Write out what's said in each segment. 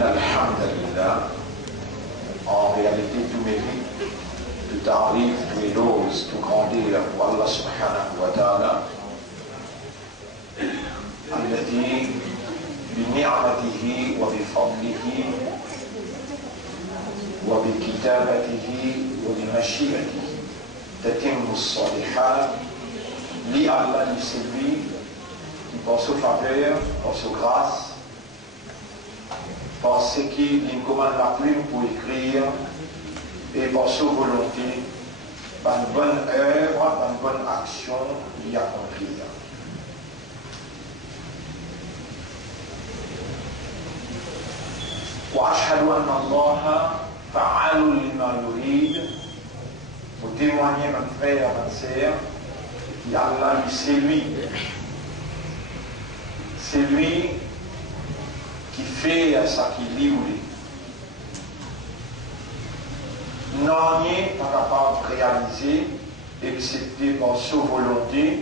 Alhamdulillah, en réalité tout mérite, tout arrive, tout éloge, tout grandir pour Allah subhanahu wa ta'ala, الذي بنعمته وبفضله وبكتابته وبمشيئته تتم الصالحات. Li Allah, li c'est lui qui par sa faveur, par sa grâce, par ce qui lui commande la plume pour écrire et par sa volonté, par une bonne œuvre, par une bonne action, l'y accomplir. وأشهد أن الله فعال لما يريد. Pour témoigner, mon frère, ma sœur, Allah, c'est lui. C'est lui qui fait ce qu'il voulait. Non, il n'est pas capable de réaliser, excepté par sa volonté,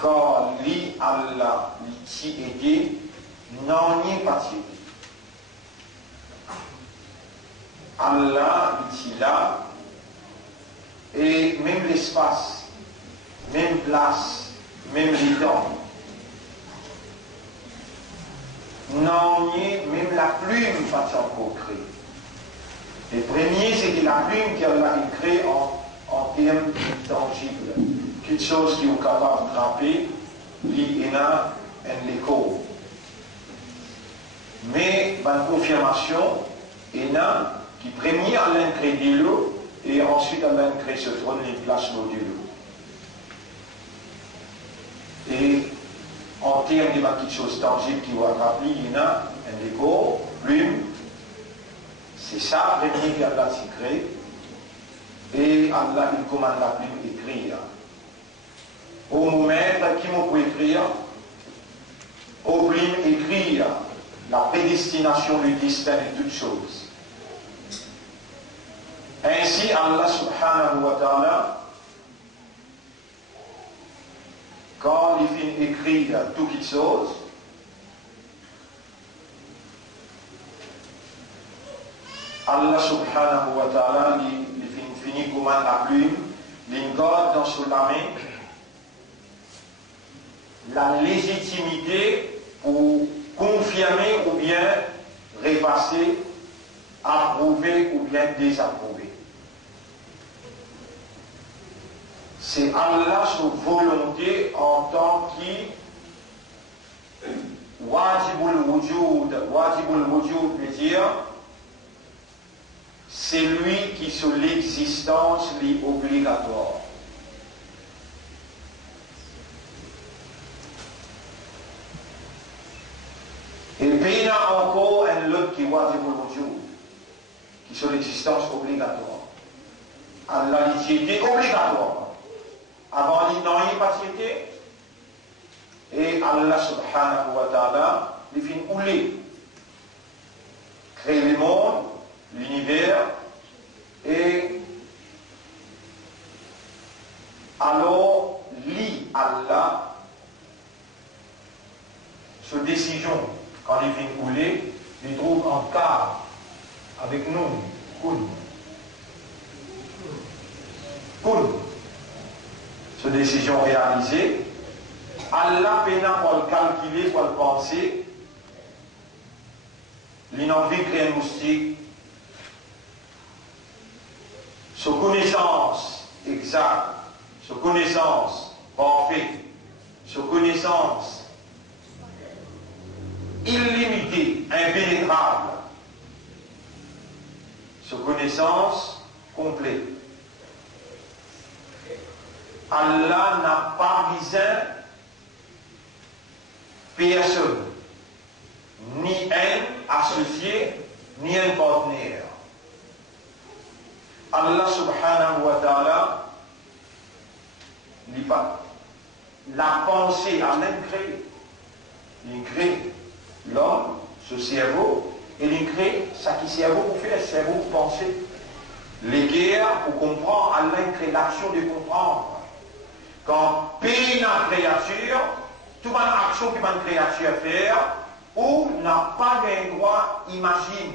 car lui, Allah, lui aidé, non, il n'est pas aidé. Allah, lui là, et même l'espace, même place, même les temps. Non, même la plume pas encore créée. Le premier, c'est que la plume qu'elle a créée en termes tangibles. petites choses qui sont capables de frapper, il y a un écho. Mais la confirmation, il y a qui premier à l'incrédule et ensuite à l'incré se trône les places modules. Et en termes de petites choses tangibles qui vont rappeler, il y a un écho, plume, c'est ça, premier qui a la secret, et Allah il commande la plume écrire. Au moment qui m'ont pu écrire, au plume écrire la prédestination du destin de toutes choses. Ainsi, Allah subhanahu wa ta'ala, quand il finit d'écrire toutes les choses, Allah subhanahu wa ta'ala, il finit comme la plume, il garde dans son main la légitimité pour confirmer ou bien repasser, approuver ou bien désapprouver. C'est Allah sa volonté en tant que wajibul wujud. Wajibul wujud veut dire c'est lui qui sur l'existence est obligatoire. Et puis il y a encore un autre qui est wajibul wujud, qui sur l'existence obligatoire. Allah dit était obligatoire. Avant il n'en est pas cité. Et Allah subhanahu wa ta'ala, il finit ouler. Créer le monde, l'univers, et alors lit Allah sur décision. Quand il vient couler, il trouve en cas avec nous, cool. Cool. Cette décision réalisée, Allah peine pour le calculer, pour le penser. L'inenvie crée un moustique. Sa connaissance exacte, sa connaissance parfaite, sa connaissance illimitée, impénétrable, sa connaissance complète. Allah n'a pas besoin personne, ni un associé, ni un partenaire. Allah subhanahu wa ta'ala, la pensée à l'incré, il crée l'homme, ce cerveau, et il crée ça qui cerveau pour faire, cerveau pour penser. Les guerres, pour comprendre, Allah crée l'action de comprendre. Quand pays une créature, toute action que une créature fait, ou n'a pas de droit, imagine,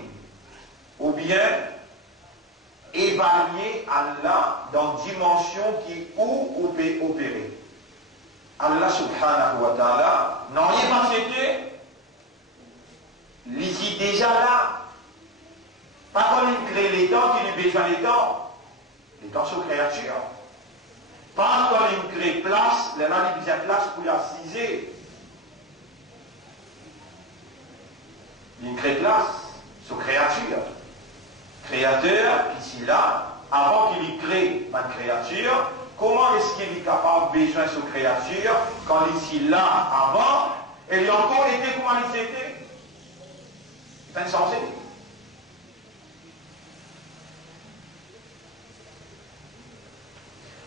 ou bien évaluer Allah dans une dimension qui où peut opérer. Allah subhanahu wa ta'ala n'en est pas cité, il est déjà là. Pas quand il crée les temps, qu'il a besoin des temps sont créatures. Pas quand il crée place, il a besoin de place pour l'assiser. Il crée place, sur créature. Créateur, ici là, avant qu'il crée ma créature, comment est-ce qu'il est capable de besoin de cette créature quand ici là, avant, elle a encore été comment il était? C'est insensé.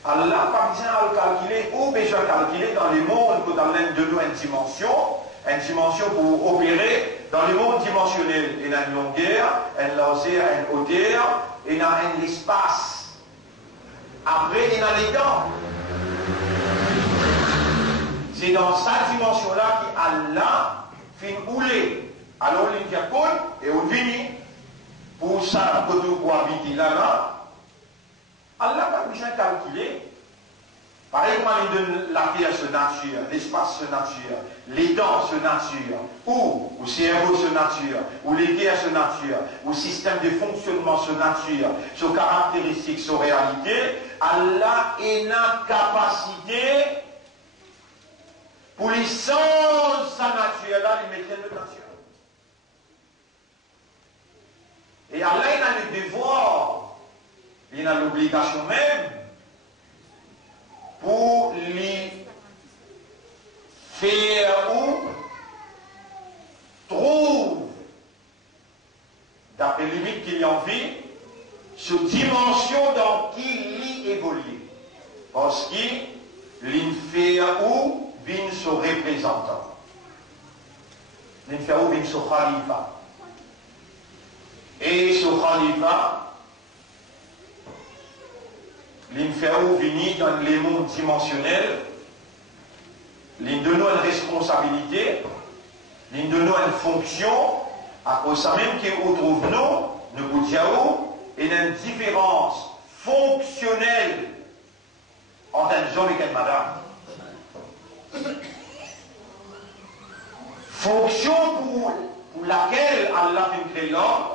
Allah, pas besoin de le calculer, ou besoin de calculer dans les mondes que dans l'un de nous une dimension pour opérer dans le monde dimensionnel. Il y a une longueur, une largeur, une hauteur, il y a un espace. Après, il y a les temps. C'est dans cette dimension-là qu'Allah fait rouler. Alors, il y a et on finit pour ça, pour habiter là-bas. Allah n'a pas besoin de calculer. Pareil comment il donne la terre se nature, l'espace se nature, les dents se nature, ou le cerveau se nature, ou les terres se nature, ou le système de fonctionnement se nature, ses caractéristiques, ses réalités, Allah est une capacité pour les sens sa nature, là, les métiers de nature. Et Allah, il a le devoir, il a l'obligation même, pour les faire ou trouve, d'après les limites qu'il y a en vie, cette dimension dans qui il évolue. Parce qu'il fait ou vient ce représentant. Il fait ou vient ce khalifa. Et ce khalifa, l'inférieur vient dans les mondes dimensionnels, il donne une responsabilité, il donne une fonction, à cause ça même qui retrouve nous, ne vous dire et une différence fonctionnelle entre un homme et une madame. Fonction pour laquelle Allah a créé l'homme,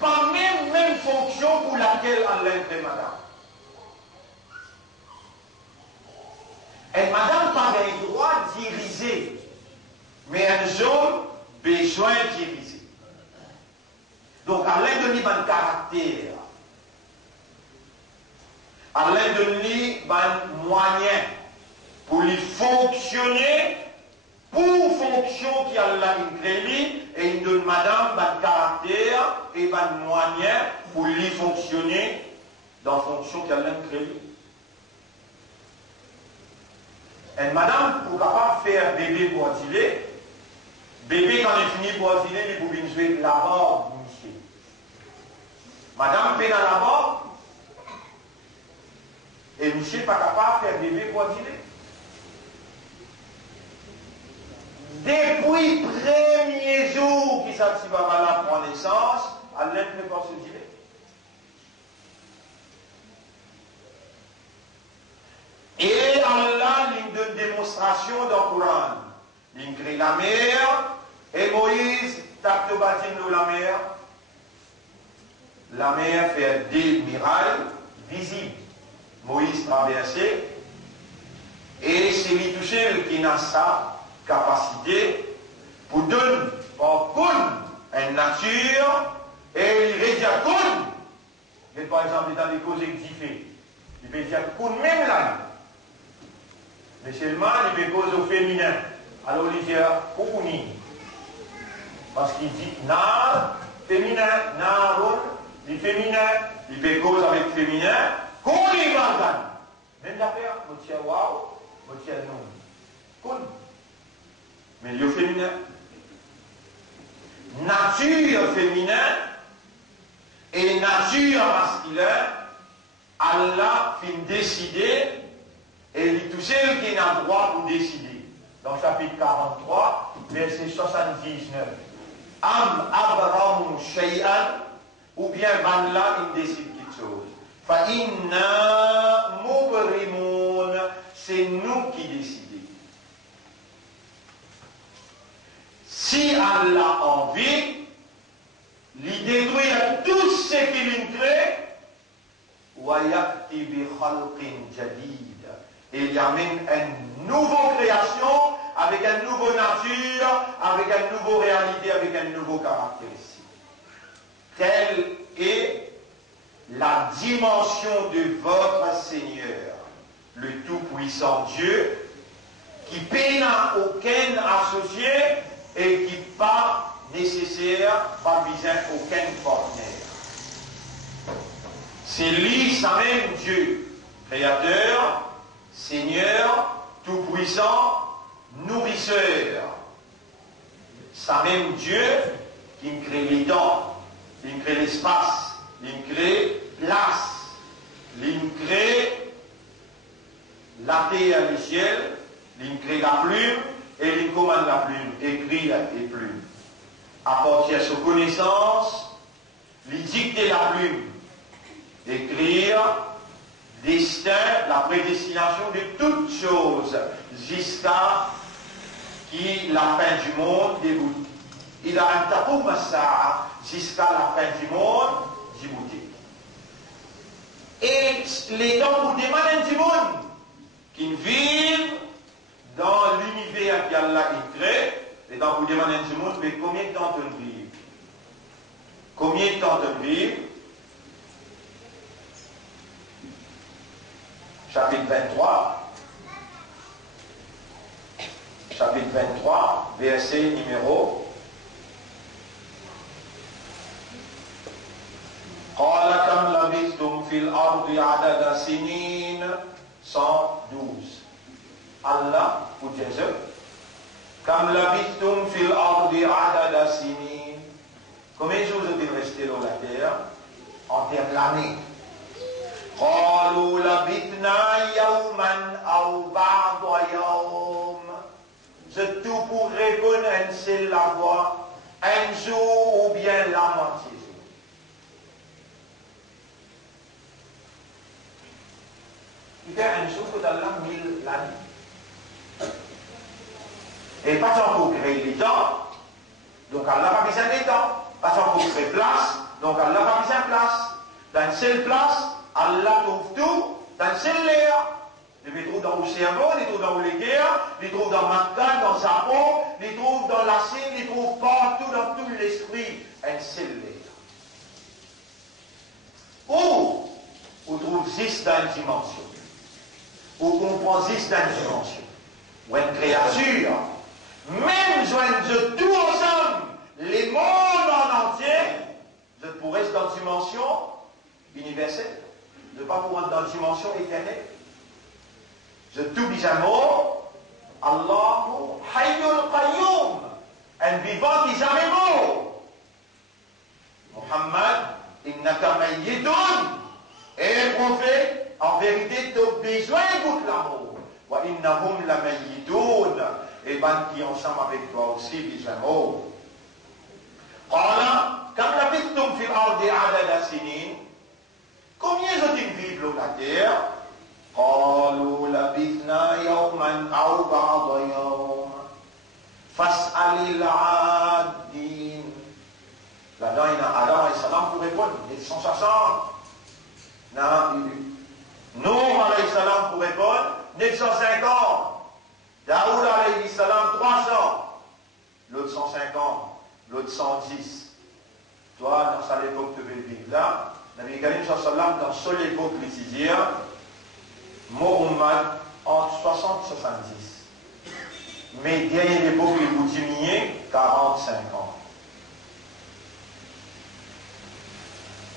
pas même fonction pour laquelle Allah a créé madame. Et madame pas le droit de diriger, mais un homme besoin de diriger. Donc, Allah donne un caractère. Allah donne un moyen pour lui fonctionner, pour fonction qui Allah a créé, et il donne madame un caractère et un moyen pour lui fonctionner dans la fonction qu'Allah a créée. Et madame, pour capable faire bébé pour asiler, bébé quand il finit pour asiler, il peut venir jouer la mort, monsieur. Madame fait dans la mort, et monsieur n'est pas capable de faire bébé pour asiler. Depuis le premier jour qui s'active à madame prend naissance, elle ne peut pas se dire. Et Allah, il donne démonstration dans le Coran. Il crée la mer, et Moïse tape le bâtiment de la mer. La mer fait des mirailles visibles. Moïse traversait, et c'est lui touché qui a sa capacité pour donner en une nature, et il rédige et par exemple, dans les causes exifées, il peut dire même là. Mais seulement, il fait cause au féminin. Alors, il dit Koukouni. Parce qu'il dit Nar, féminin, Narun, il féminin, il fait cause avec féminin, Kouni Mangan. Même l'affaire, Motia Waouh, Motia Non. Koun. Mais il y a féminin. Nature féminin et nature masculin, Allah fin décider. Et il tout seul qui a le droit pour décider. Dans le chapitre 43, verset 79. Am Abraham Shay'an, ou bien Van là, il décide quelque chose. Fa inna mubrimoun, c'est nous qui décidons. Si Allah a envie, il détruit tout ce qu'il crée, wa yakti bi khalqin jadid. Et il amène une nouvelle création, avec une nouvelle nature, avec une nouvelle réalité, avec une nouvelle caractéristique. Telle est la dimension de votre Seigneur, le Tout-Puissant Dieu, qui peine à aucun associé et qui pas nécessaire, pas besoin aucun partenaire. C'est lui, sa même Dieu, créateur, Seigneur, tout-puissant, nourrisseur. Ça même Dieu qui crée les temps, qui crée l'espace, qui crée place, qui crée la terre et le ciel, qui crée la plume et qui commande la plume, écrit et plume. À partir de sa connaissance, il dicte la plume, écrire, destin, la prédestination de toutes choses, jusqu'à qui la fin du monde débute. Il a un tapou jusqu'à la fin du monde débouté. Et les temps pour demander du monde qui vivent dans l'univers qu'Allah a créé, les temps pour demander du monde, mais combien de temps on vit? Combien de temps on vit? Chapitre 23. Chapitre 23, verset numéro. قال كم لبثتم في الأرض عدد سنين 112. Allah pour Jésus. كم لبثتم في الأرض عدد سنين. Combien de jours vous êtes restés dans la terre en termes d'années? قالوا لبثنا يوما أو بعض يوم. C'est tout pour répondre à une seule la voix, un jour ou bien la moitié. Il fait une chose que Allah 1000 l'année. Et pas tant pour créer les temps, donc Allah n'a pas besoin des temps. Pas tant pour créer place, donc Allah n'a pas besoin de place. Dans une seule place, Allah trouve tout dans une seule l'air. Il les trouve dans le cerveau, il les trouve dans les guerres, il les trouve dans Makkah, dans Japon, il les trouve dans la Chine, il les trouve partout dans tout l'esprit. Une seule l'air. Ou on trouve 6 dans une dimension. Ou comprend 6 dans une dimension. Ou une créature. Même joindre tout ensemble, les mondes en entier, je pourrais être dans une dimension universelle. Je ne pas pouvoir être dans une dimension éternelle. Je tout dis un mot, Allahu Hayyul Qayyum, un vivant qui jamais mort. Muhammad, innaka mayyitun, et prophète, en vérité, tu as besoin de l'amour. Wa innahum la mayyitun, et ben qui ensemble avec toi aussi, besoin de mort. Qala, kam labithtum fil ardi adada sinin. Combien ont-ils vivent sur la terre? قالوا لبثنا يوما أو بعض يوم فاسأل العادين. Là-dedans, il y a Adam alayhi salam pour répondre, il est 160. Nour alayhi salam pour répondre, 950. Daoud alayhi salam, 300. L'autre 150, l'autre 110. Toi, dans cette époque de vivre là, Nabi Karim sallam, dans cette époque précisée, Mohammed entre 60 et 70. Mais derrière l'époque, il vous diminuez 45 ans.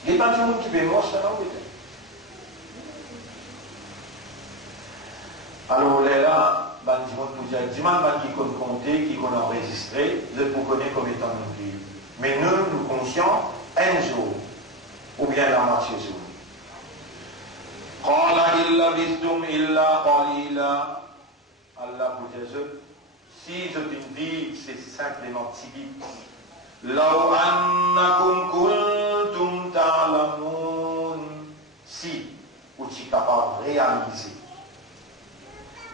Il n'y a pas tout le monde qui veut mort, ça non, peut-être. Alors là, dimanche, qui compte compter, qui compte enregistrer, vous êtes pour connaître comme étant nos vies. Mais nous conscients, un jour, ou bien la moitié jour. قال إن لبثتم إلا قليلا. Allah pour Jésus, si je te dis, c'est simplement typique. لو أنكم كنتم تعلمون. Si vous êtes capable de réaliser.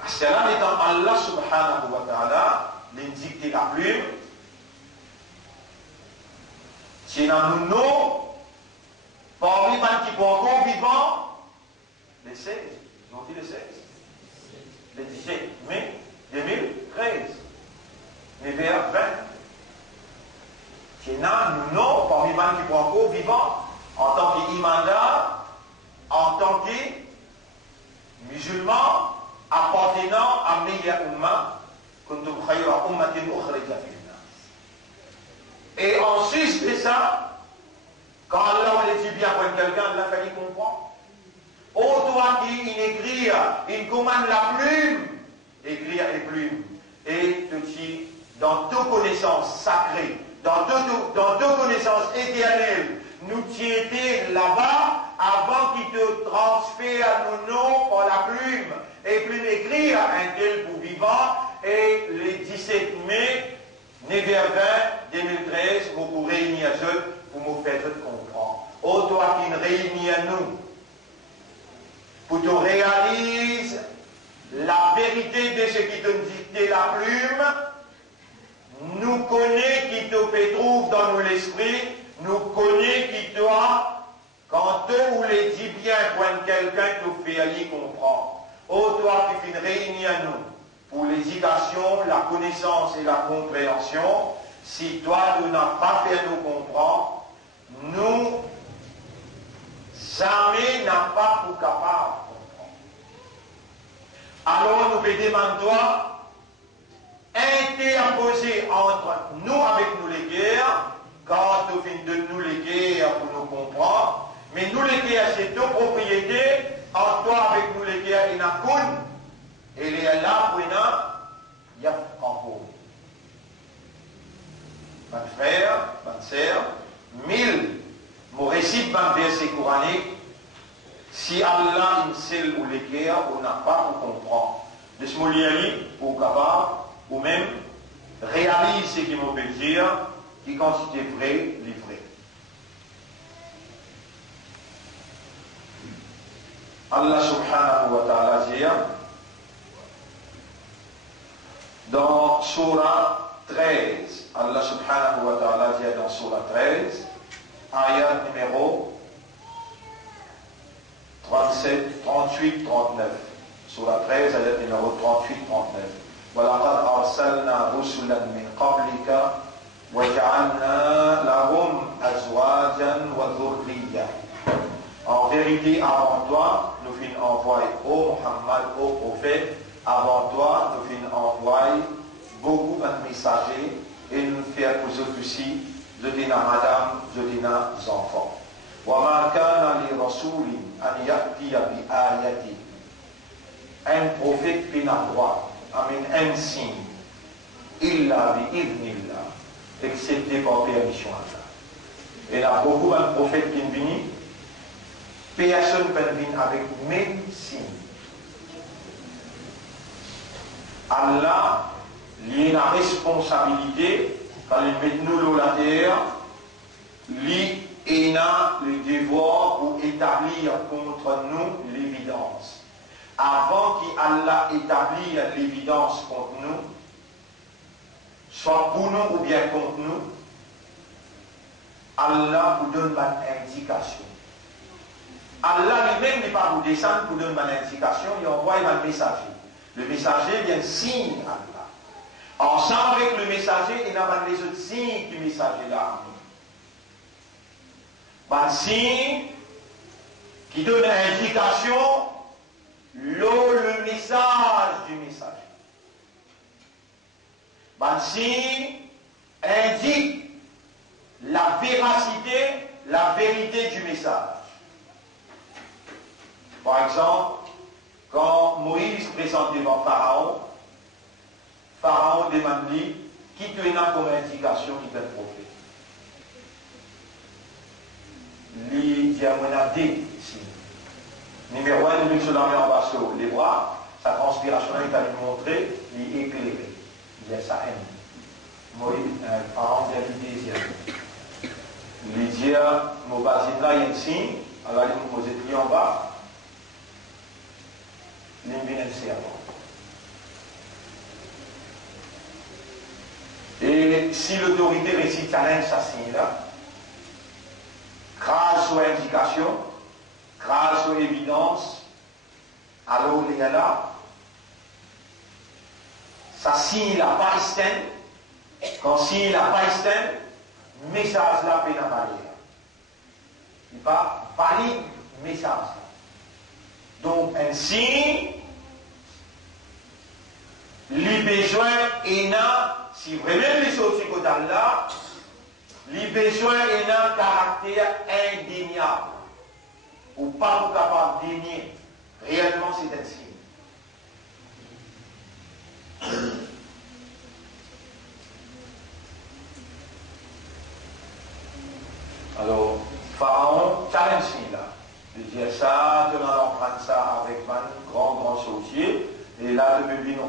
Cela étant Allah subhanahu wa ta'ala, l'indique la plume, c'est dans nous, parmi les qui sont encore vivants, les 16, ils ont dit les 16, le 17 mai 2013, mais vers 20. C'est dans nous, parmi les qui sont encore vivants, en tant qu'imanda, en tant que musulmans, appartenant à meilleure umma, kuntum khayra ummatin ukhrija lin-nas. Et en sus de ça, quand Allah on dit bien pour quelqu'un, il a fallu comprendre. Oh toi qui écrit, il commande la plume, écrire les plumes, et te dit dans toute connaissance sacrée, dans toute connaissance éternelle, nous t'y étions là-bas avant qu'il te transfère nos noms par la plume. Et plume écrire un tel pour vivant, et le 17 mai 2013, vous pourrez réunir pour nous faire comprendre. Oh toi qui nous réunis à nous, pour pour tu réalises la vérité de ce qui te dictait la plume, nous connaît qui te fait trouve dans nous l'esprit, nous connaît qui toi, quand tu ou les dis bien quand quelqu'un te fait aller comprendre. Oh toi qui fais réunir à nous pour l'éducation, la connaissance et la compréhension, si toi tu n'as pas fait nous comprendre, nous jamais n'a pas pour capable de comprendre. Alors nous te demandons toi, interposer entre nous avec nous les guerres, quand tu finis de nous les guerres pour nous comprendre, mais nous les guerres c'est deux propriétés, entre toi avec nous les guerres il y en a qu'une, et il est là pour il y a en haut. Mon frère, ma sœur, 1000 mon récit d'un verset coranique, si Allah il sait ou les guerres, on n'a pas pour comprendre. De ce mot pour capable, ou même réalise ce qui me peut dire, qui constitue vrai, livré. Allah subhanahu wa ta'ala dit dans Surah 13, Allah subhanahu wa ta'ala dit dans Surah 13, ayat numéro 37, 38, 39. Surah 13, ayat numéro 38, 39. وَلَقَدْ أَرْسَلْنَا رُسُلًا مِنْ قَبْلِكَ وَجَعَلْنَا لَهُمْ أَزْوَاجًا وَذُرِّيَّةً. En vérité, avant toi, nous finissons envoyer au Muhammad, au prophète, avant toi, nous finissons envoyer beaucoup de messagers et nous faire pour eux aussi, je dis à madame, je dis aux enfants. وَمَا كَانَ لِرَسُولٍ أَنْ يَأْتِيَ بِآيَةٍ. Un prophète qui n'a droit, un signe, إِلَّا بِإِذْنِ اللَّهِ, excepté par permission d'Allah. Et là, beaucoup de prophètes qui viennent, personne ne peut venir avec même signe. Allah, il a la responsabilité, quand il met nous la terre, il a le devoir pour établir contre nous l'évidence. Avant qu'Allah établisse l'évidence contre nous, soit pour nous ou bien contre nous, Allah vous donne une indication. Allah lui-même n'est pas vous descendre pour donner une indication, il envoie un messager. Le messager vient signe Allah. Ensemble avec le messager, il y a les autres signes du messager là. Un signe qui donne une indication, le message du messager. Un signe indique la véracité, la vérité du message. Par exemple, quand Moïse présente devant Pharaon, Pharaon demande lui, qui te donne comme indication qui est un prophète? Il dit à moi, ici. Numéro 1, il se la met en bas sur les bras, sa transpiration est à lui montrer, il est éclairé. Il y a sa haine. Moïse, Pharaon vient lui deuxième. Il dit, mon basine là, il y a un signe, alors il me pose le en bas. Et si l'autorité récite challenge ça signe-là, grâce aux indications, grâce aux évidences, alors il y a là, ça signe la païstène, quand signe la païstène, message là peut la valeur. Il va valide message. Donc un signe, les besoins et si vraiment les choses sont là, les besoins et un caractère indéniable, ou pas capable de dénier, réellement c'est un signe. Alors, Pharaon challenge là. De dire ça, de prendre ça avec un grand sorcier, et là, tu peux venir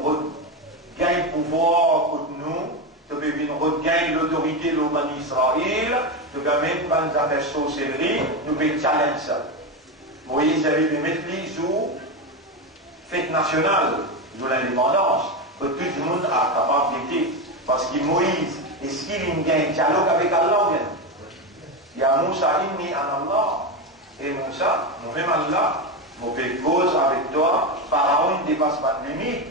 gagner le pouvoir contre nous, tu peux venir gagner l'autorité de l'homme d'Israël, tu peux même prendre des affaires sorcellerie, nous pouvons challenge ça. Moïse avait pu mettre les jours, nationale de l'indépendance, que tout le monde a capable d'aider. Parce que Moïse, est-ce qu'il y a un dialogue avec Allah ou bien? Il y a Moussa, inni an Allah. Et Moussa, moi-même Allah, je fais cause avec toi, Pharaon ne dépasse pas de limite.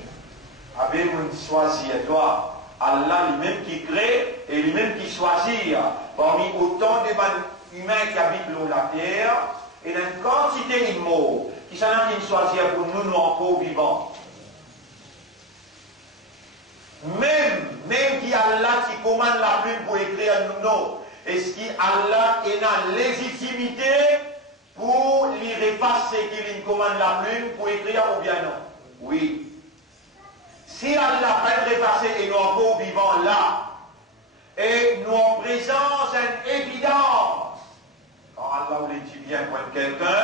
Avec moi choisi toi. Allah lui-même qui crée et lui-même qui choisit. Parmi autant de humains qui habitent la terre, et une quantité de mots qui sont là qui choisir pour nous encore vivants. Même qui Allah qui commande la plume pour écrire nous, est-ce qu'Allah est la légitimité pour lui repasser qu'il commande la plume pour écrire ou bien non? Oui. Si Allah fait repasser et nous encore vivants là, et nous en présence une évidence, quand Allah voulait dire bien pour quelqu'un,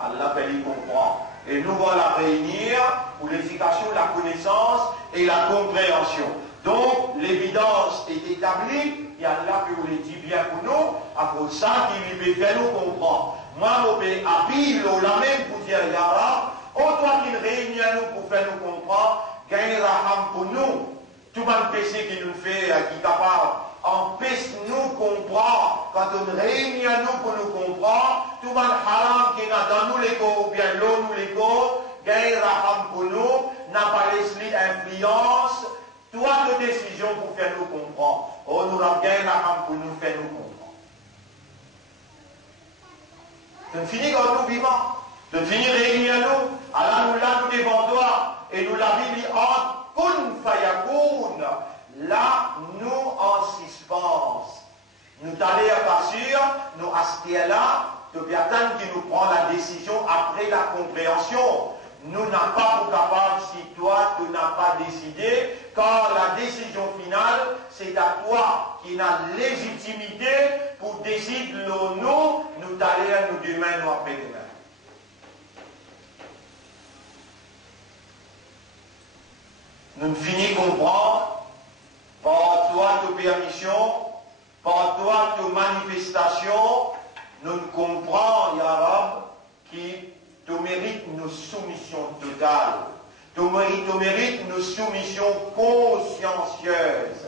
Allah fait lui comprendre. Et nous allons la réunir pour l'éducation, la connaissance et la compréhension. Donc, l'évidence est établie, et Allah peut vous le dire bien pour nous, à cause de ça qu'il peut faire nous comprendre. Moi, je vais appuyer la même pour dire, Yara, toi qui réunit à nous pour faire nous comprendre, gagne raham pour nous. Tout le péché qui nous fait, qui est capable, empêche nous comprendre. Quand on réunit à nous pour nous comprendre, tout le haram qui est dans nous les corps, ou bien l'eau nous les corps, gagne raham pour nous, n'a pas laissé influence, toi de décision pour faire nous comprendre. Oh, nous avons gagné raham pour nous faire nous comprendre. Tu finis quand nous vivons, tu finis réunis à nous, Allah nous l'a nous devant toi, et nous la Bible en kun fayakoun. Là, nous en suspense. Nous t'allons pas sûr, nous aspirons là, de personne qui nous prend la décision après la compréhension. Nous n'avons pas pour capable si toi tu n'as pas décidé, car la décision finale, c'est à toi qui n'a légitimité pour décider le nous t'allons nous demain, nous après-demain. Nous finissons comprendre par toi de permission, par toi de manifestation, nous comprenons, Ya Rab, qui te mérite nos soumissions totales, te mérite nos soumissions consciencieuses.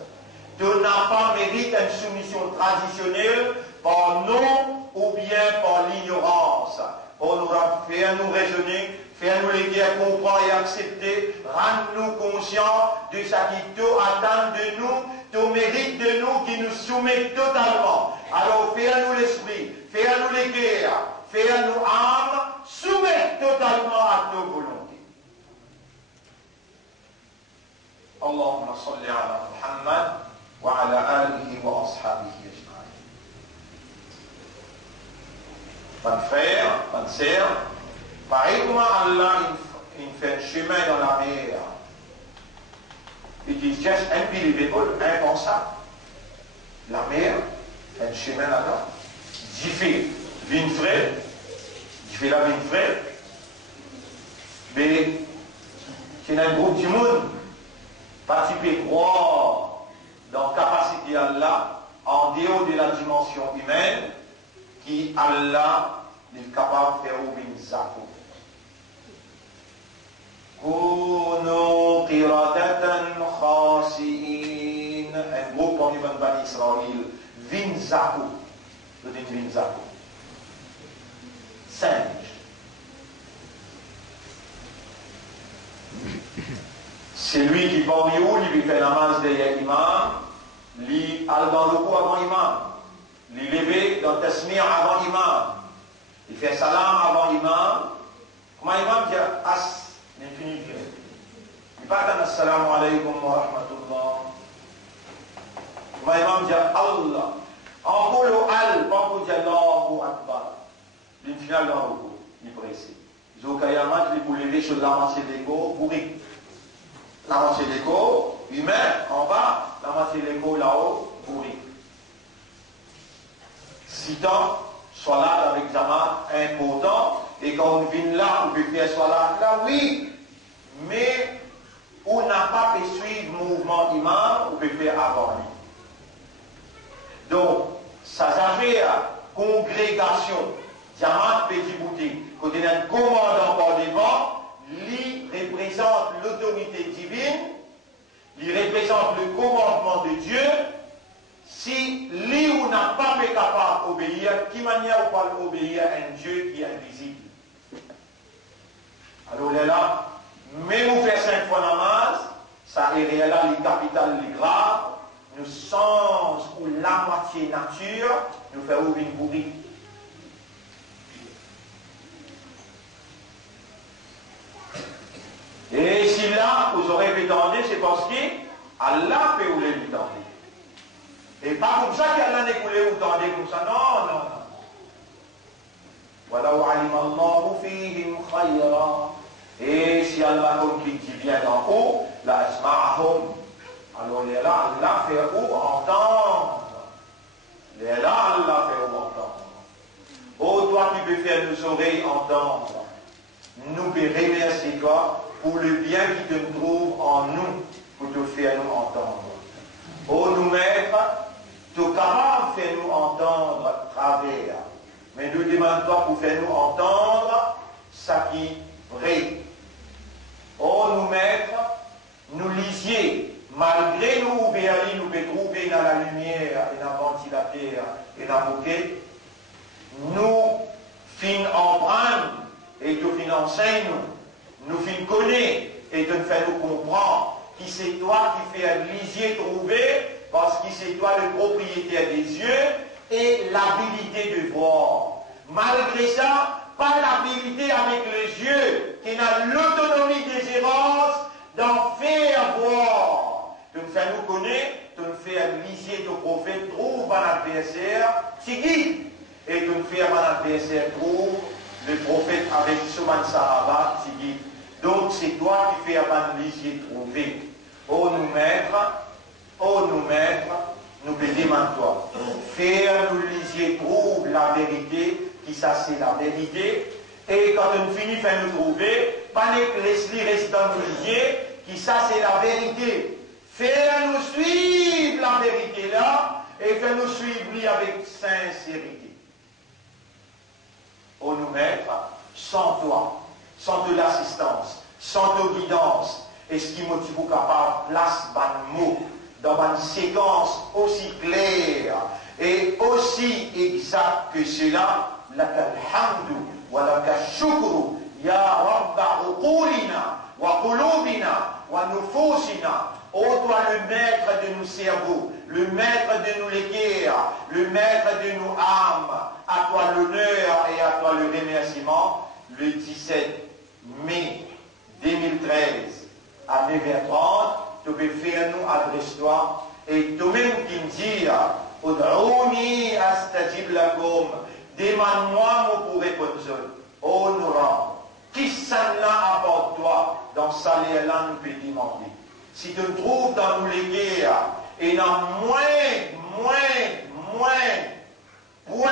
Tu n'as pas mérite une soumission traditionnelle par non ou bien par l'ignorance. On nous fait nous raisonner, faire nous les guerres comprendre et accepter, rendre-nous conscients de ce qui te attend de nous, te mérite de nous, qui nous soumet totalement. Alors faire-nous l'esprit, faire-nous les guerres, faire-nous âme, soumettre totalement à ta volonté. Allahumma salli ala Muhammad wa ala alihi wa ashabihi ajma'in. Mon frère, ma sœur, pareil comment Allah il fait un chemin dans la mer. Il dit juste un pile d'épaule, impensable. La mer, un chemin là-dedans. J'y fais vin frais, j'y fais la vin frais. Mais c'est un groupe du monde, pas tu peux croire dans la capacité d'Allah en dehors de la dimension humaine qui Allah est capable de faire au binzako. Kunu qiradatan khasi'in. Un groupe parmi les Bani Israël, Vinzako. Le dit Vinzako. Singe. C'est lui qui parmi où, il fait la masse derrière l'imam, il a dans le coup avant l'imam, il levé dans le tasmir avant l'imam, il fait salam avant l'imam. Comment l'imam dit as l'infini. Il va dire assalamu alaykum wa rahmatullah. Comment l'imam dit Allah. En le al, pas pour dire Allahu Akbar. L'infinal dans le coup, il précise. Zokayamat, il pour lever sur la moitié des corps, bourri. La moitié des corps, humain en bas, la moitié des corps là-haut, bourri. Citant, salat avec Jama, important, et quand on vient là, on peut faire salat là, oui, mais on n'a pas pu suivre le mouvement imam, on peut faire avant lui. Donc, ça s'agit à congrégation, Jama, petit boutique, quand il y a un commandant par devant, lui représente il représente le commandement de Dieu. Si lui ou n'a pas été capable d'obéir, qui manière ou pas obéir à un Dieu qui est invisible? Alors là, même vous faire 5 fois namaz, ça est là les capitales, les graves, nous sens ou la moitié nature, nous fait ouvrir une bourrique. Et si là, vous aurez étendu, c'est parce que Allah peut vous l'étendre. Et pas comme ça qu'Allah n'est pas vous tendez comme ça. Non, non, non. Voilà, et si Allah comme qui vient d'en haut, la asma'ahum. Alors là, Allah fait où entendre. Là, Allah fait où entendre. Oh, toi qui peux faire nos oreilles entendre. Nous peux remercier toi pour le bien qui te trouve en nous, pour te faire nous entendre. Oh, nous maîtres, tu es capable de faire nous entendre travers. Mais nous demandons pour faire nous entendre ce qui est vrai. Oh, nous maîtres, nous lisiez, malgré nous ouvrir, nous pouvons trouver dans la lumière et dans le ventilateur et dans le bouquet, nous fin emprunter et tu fin enseigne nous fin connaître et tu fais nous comprendre qui c'est toi qui fais lisier trouver parce que c'est toi le propriétaire des yeux et l'habilité de voir. Malgré ça, pas l'habilité avec les yeux qui n'a l'autonomie des errances d'en faire voir. Tu nous fais nous connaître, tu nous fais lisier ton prophète, trouve un adversaire, tu guides. Et tu nous fais un adversaire, trouve le prophète avec Souman Sahaba, tu guides. Donc c'est toi qui fais un lisier trouver. Oh nous maîtres, nous bénissons toi. Faire nous lisier trouve la vérité, qui ça c'est la vérité. Et quand on finit de nous trouver, pas laisse-les rester dans nos lisier, qui ça c'est la vérité. Faire nous suivre la vérité là, et faire nous suivre avec sincérité. Oh nous maîtres, sans toi, sans de l'assistance, sans de guidance, et ce qui motive capable place ban mot dans une séquence aussi claire et aussi exacte que cela, lakal hamdu wa lakal shukru ya rabba uqulina wa qulubina wa nufusina. Ô toi le maître de nos cerveaux, le maître de nos léguères, le maître de nos âmes, à toi l'honneur et à toi le remerciement. Le 17 mai 2013 à 9h30, tu peux faire nous adresse-toi et toi-même qui me dis Ud'ouni astajib lakum, demande-moi moi pour répondre. Oh nous rend, qui ça là apporte toi dans ce salaire-là nous peut demander. Si tu te trouves dans nous les guerres et dans moins point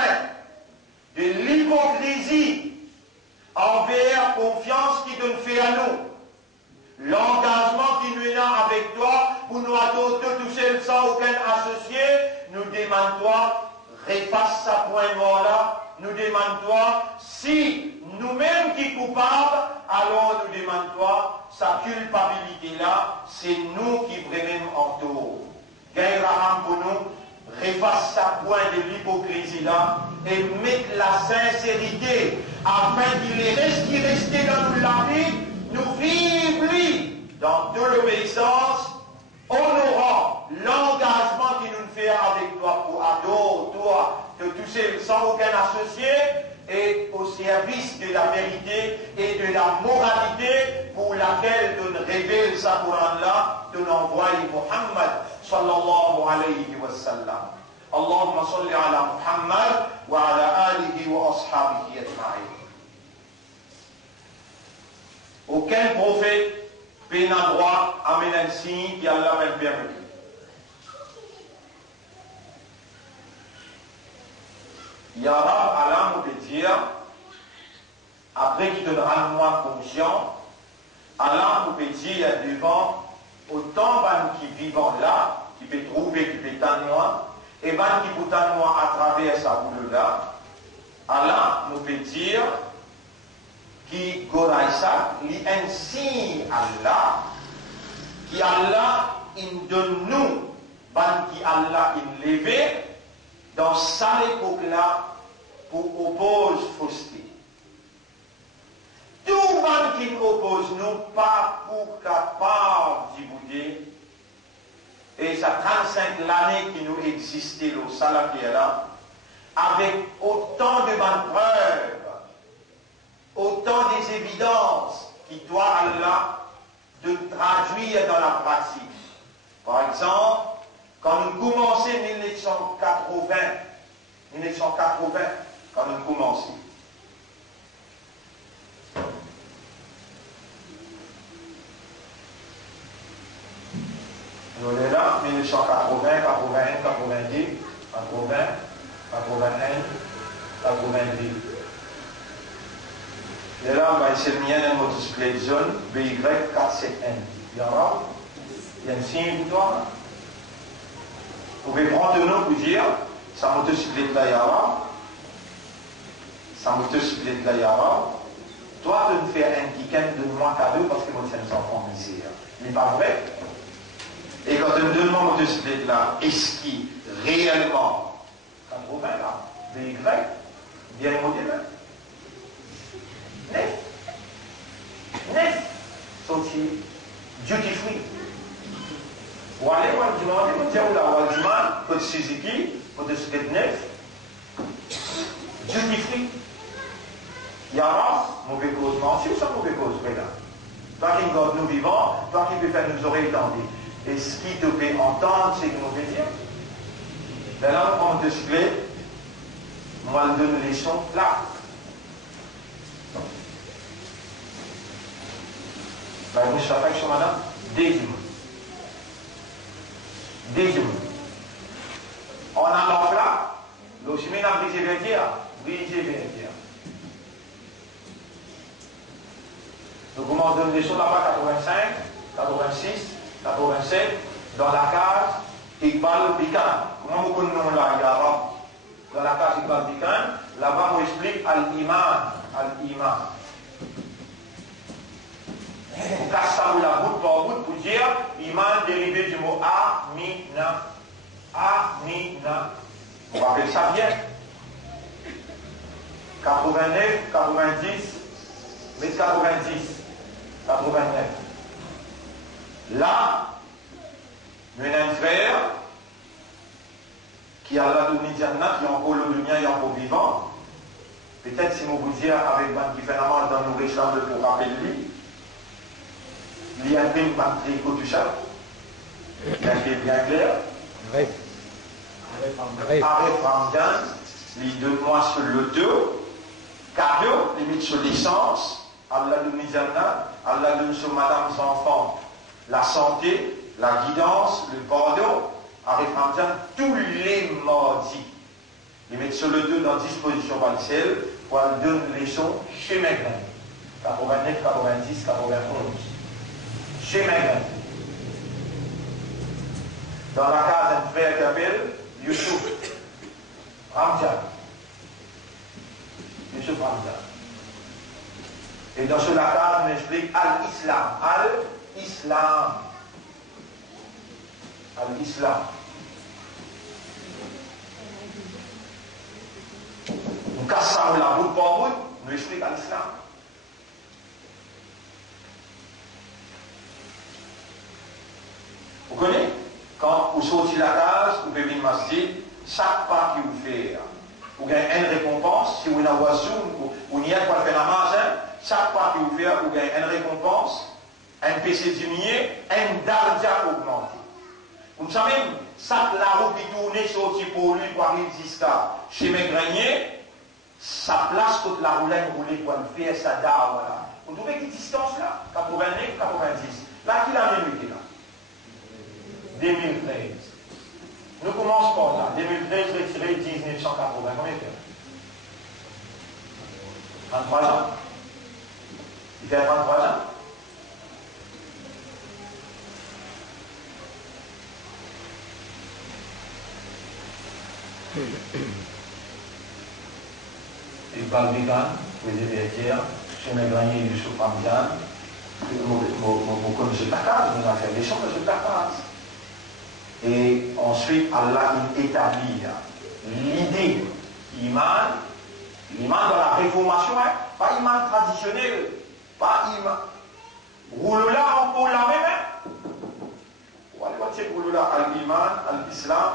de l'hypocrisie envers confiance qui te fait à nous, l'engagement qui nous est là avec toi pour nous toucher le sang aucun associé, nous demandons-toi, refasse sa point mort là, nous demandons-toi, si nous-mêmes qui sommes coupables, alors nous demandons-toi, sa culpabilité là, c'est nous qui prenons en tour. Gaïraham pour nous, refasse sa point de l'hypocrisie là, et mettre la sincérité, afin qu'il reste dans la vie, nous vivons dans de l'obéissance, honorant l'engagement qui nous fait avec toi pour adorer, toi, de toucher sans aucun associé, et au service de la vérité et de la moralité pour laquelle tu révèles sa Coran-là, tu l'envoies Muhammad sallallahu alayhi wa sallam. Allahumma salli ala Muhammad wa ala alihi wa ashabihi ajma'in. Aucun prophète peut n'a droit à mener un signe qui Allah m'a permis. Ya Rab, Allah nous peut dire, après qu'il te rend moi conscient, Allah nous peut dire devant autant de qui vivent là, qui peut trouver, qui peut t'ennuyer, et ben qui peut t'ennuyer à travers sa boule là, Allah nous peut dire, qui goraïsa, li un signe Allah, qui Allah il donne nous, ban qui Allah il levé, dans sa époque-là, pour oppose fausseté. Tout ban qui oppose nous, pas pour capable d'y bouder, et ça 35 l'année qui nous existait, le salat qui est là, avec autant de bonnes preuves, autant des évidences qui doivent Allah de traduire dans la pratique. Par exemple, quand nous commençons 1980, quand nous commençons, nous sommes là, 1980, 81, 90, 80, 81, 90. Et là, c'est le mien de multiplier zone BY471. Il y a un signe pour toi. Vous pouvez prendre le nom pour dire, ça multiplie de la Yara. Ça multiplie de la Yara. Toi, tu me fais un week-end de moi cadeau parce que moi, c'est un enfant misère. Il n'est pas vrai. Et quand tu me demandes de ce là, est-ce qu'il réellement 80 là, BY, bien modèle, 9 sorti duty free. Ou aller voir le dimanche, vous dire, là, ou le dimanche, pour Suzuki, pour ce 9, duty free. Il y a mauvais cause, mention, sans mauvais cause, regarde. Toi qui garde nous vivants, toi qui peux faire nos oreilles tendues. Et ce qui te fait entendre, c'est que nous veut dire. Maintenant, on te siffle, moi, je donne les sons là. Ben, vous savez que madame, deuxième. On a l'offre là, le chemin a brisé bien dire. Donc, on donne les sons là-bas, 85, 86. 87, dans la case Iqbal Bikan. Comment vous connaissez le nom là, Yara? Dans la case Iqbal Bikan, là-bas on explique Al-Iman. On casse ça la bout par bout pour dire Iman dérivé du mot Amina. On rappelle ça bien. 89, 90, mais 90, 89. Là, nous avons un frère qui a la donné Jannah, qui est encore le dunya, qui est encore vivant. Peut-être si vous vous dire avec un différemment dans nos échanges pour rappeler lui, il y a un peu de tout ça, qui est bien clair. Arrête Ramdan, les 2 mois sur le 2, cadeau, limite sur l'essence, Allah donne Jannah, Allah donne sur madame ses enfants. La santé, la guidance, le pardon, arrive en disant tous les mardis. Ils mettent sur le 2 dans disposition partielle pour donner les sons chez Megrin. 89, 90, 91. Chez Megrin. Dans la case d'un frère qui s'appelle Youssouf Ramjan. Youssouf Ramjan. Et dans la case, on explique Al-Islam. Al-Islam. Nous cassons la bout par bout, nous expliquons à l'islam. Vous connaissez? Quand vous sortez la case, vous pouvez venir masjid, chaque pas que vous faites, vous gagnez une récompense. Si vous avez un oiseau, ou n'y a pas fait la marge, chaque pas que vous faites, vous gagnez une récompense, un PC diminué, un dardia augmenté. Vous savez, ça, la roue qui tourne, sorti pour lui, pour arriver jusqu'à chez mes greniers, ça place toute la roulette roulée pour le faire, ça dard, voilà. Vous trouvez quelle distance là? 89, 90. Là, qui l'a minute là? 2013. Nous commençons par là. 2013, retiré 1980. Combien de temps? 33 ans. Il fait 33 ans. Il parle vegan, vous devez dire, chez mes greniers du Soufamjan, vous connaissez la case, vous avez fait des choses de la case. Et ensuite, Allah établit l'idée iman, l'iman dans la réformation, hein, pas iman traditionnel, pas iman. Rouloula en pour la même, hein. Vous allez voir, c'est rouloula al-iman, al-islam,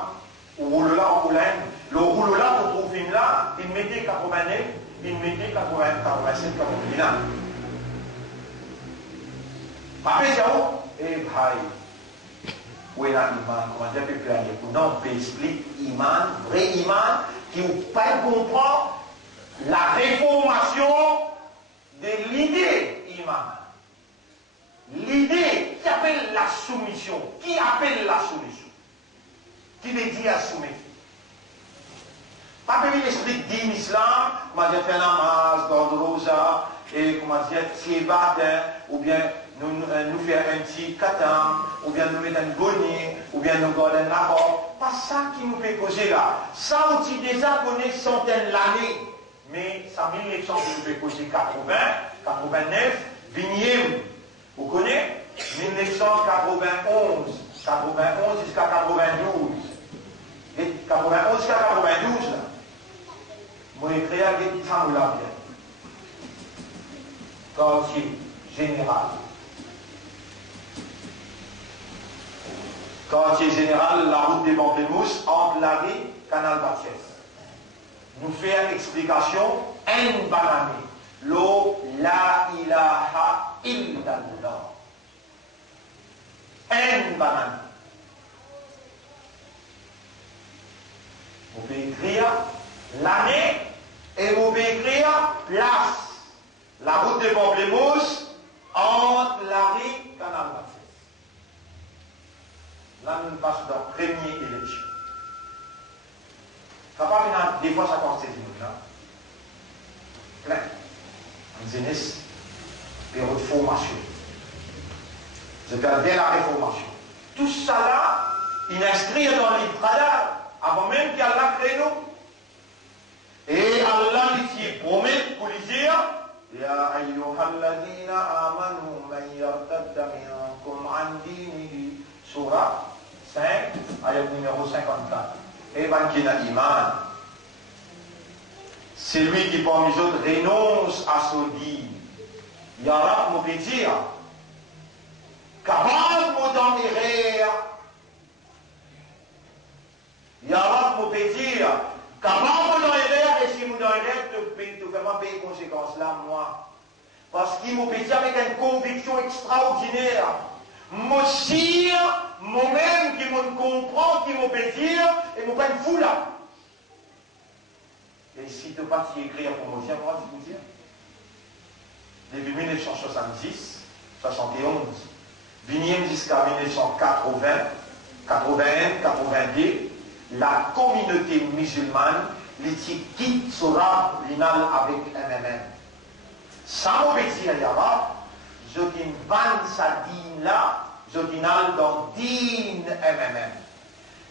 ou rouloula en pour la même. Le rouloula qu'on trouve là, il mettait 89, il mettait 80, 87, 89. Après, c'est où? Eh, bhai. Où est l'iman? Comment dire, peuple allié? Non, on peut expliquer iman, vrai iman, qui vous pas comprendre la réformation de l'idée iman. L'idée qui appelle la soumission. Qui appelle la soumission? Qui veut dire soumettre? Pas besoin d'expliquer l'islam, comment dire, faire namaz, garde rosa, et comment dire, tiébat, ou bien nous faire un petit katan, ou bien nous mettre un bonnet, ou bien nous garder un rapport. Pas ça qui nous fait causer là. Ça, on dit déjà connaît centaines d'années. Mais ça, 1900 qui nous fait causer 80, 89, 20e. Vous connaissez 1991, 91 jusqu'à 92. Et 91 jusqu'à 92, là. Moi, j'ai créé un petit sang là, bien. Quartier général. Quartier général, la route des Pamplemousses, entre Larry, Canal Batches. Nous faire explication, en banane. Lo la ilaha illallah. En banane. Vous pouvez écrire l'année et vous pouvez écrire place. La route des Pamplemousses entre Larry et Canal Batches. Là, nous passons dans la première élection. Des fois, ça commence à dire là. Plein. En jeunesse, période de formation. Je parle dès la réformation. Tout ça là, il inscrit dans le livre radar, avant même qu'Allah crée nous. Et Allah lui promet pour lui dire Ya ayyuhalladhina amanu man yartadda minkum an dinihi. Surah 5, ayat numéro 54. Et Bankina Iman. C'est lui qui parmi les autres renonce à son dîme. Yarab me fait dire Kabal me dans les rires. Yarab me fait dire Kabal me dans les rires et si me dans les rires, tu fais vraiment payer conséquences là, moi. Parce qu'il me fait dire avec une conviction extraordinaire. Monsieur, moi-même qui me comprend, qui me fait dire, et me prenne fou là. Et si tu pas écrire pour me dire, moi, je vous dire. Depuis 1970, 71, 20e jusqu'à 1980, 81, 82, la communauté musulmane, l'étiquette sera l'inal avec MMM. Ça me fait dire, Yara, je dis ban sa dîne là, je dis dans dîne MMM.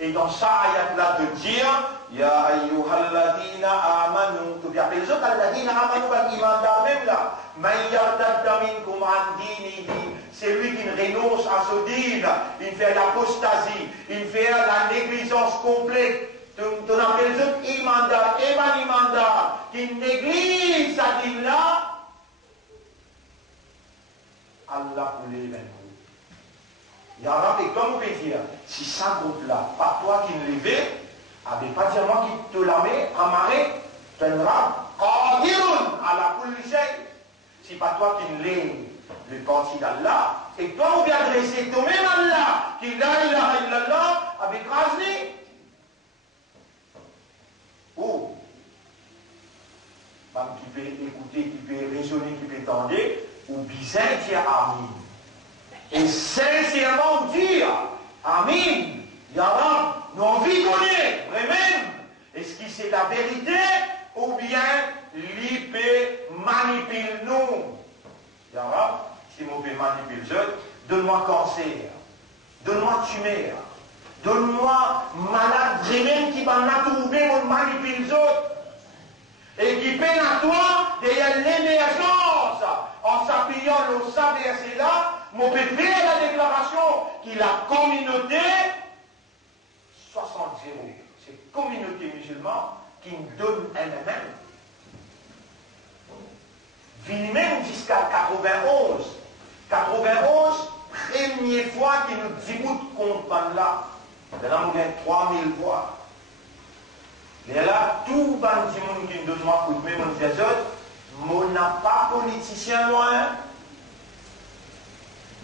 Et dans ça, ayat là de dire, Ya ayyuhalladhina amanu, tu viens appeler les autres, alladhina amanu, l'iman même là, man yartadda minkum an dinihi, c'est lui qui renonce à ce dîne, il fait l'apostasie, il fait la négligence complète. Tu appelles les autres imandar, eman imandar, qui néglige sa dîne là, Allah pour les mêmes. Yarab, et comme on peut dire, si ça groupe-là, pas toi qui ne l'élevais, avec pas dire moi qui te la met, amarré, tu n'auras qadirun à la kulli. Si pas toi qui ne l'élève, le parti d'Allah, et toi on vient adresser toi-même Allah, qui la ilaha illallah, avec Razni. Ou, qui peut écouter, qui peut raisonner, qui peut tendre, ou bizarre qui a Amin. Et sincèrement dire Amin, Yarab, nous envie connaître, vraiment. Est-ce que c'est la vérité ou bien l'IP manipule nous? Yarab, si mon peut manipuler les autres, donne-moi cancer, donne-moi tumeur, donne-moi malade vraiment qui va nous trouver pour manipuler les autres. Et qui peine à toi derrière l'émergence en s'appuyant au verset là, mon peut faire la déclaration que la communauté 60. C'est la communauté musulmane qui nous donne elle-même. Vini même jusqu'à 91. 91, première fois qu'il nous dit contre là. Maintenant, nous avons 3000 voix. Et là, tout le monde qui nous donne un coup de main, on dit à eux, on n'a pas politicien loin.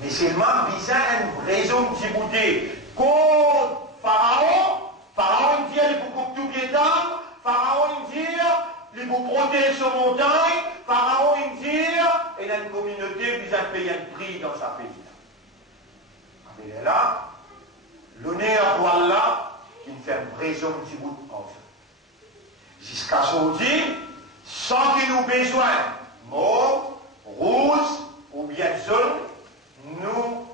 Mais seulement, bizarre, une raison de Djibouti contre Pharaon. Pharaon dit, il faut tout pied d'âme. Pharaon dit, il faut protéger sa montagne. Pharaon dit, il y a une communauté, il a payé un prix dans sa pays. Et là, l'honneur pour Allah, qui nous fait une raison de Djibouti en fait. Jusqu'à ce qu'on dit, sans qu'il nous besoin, mauve, rouge ou bien jaune, nous,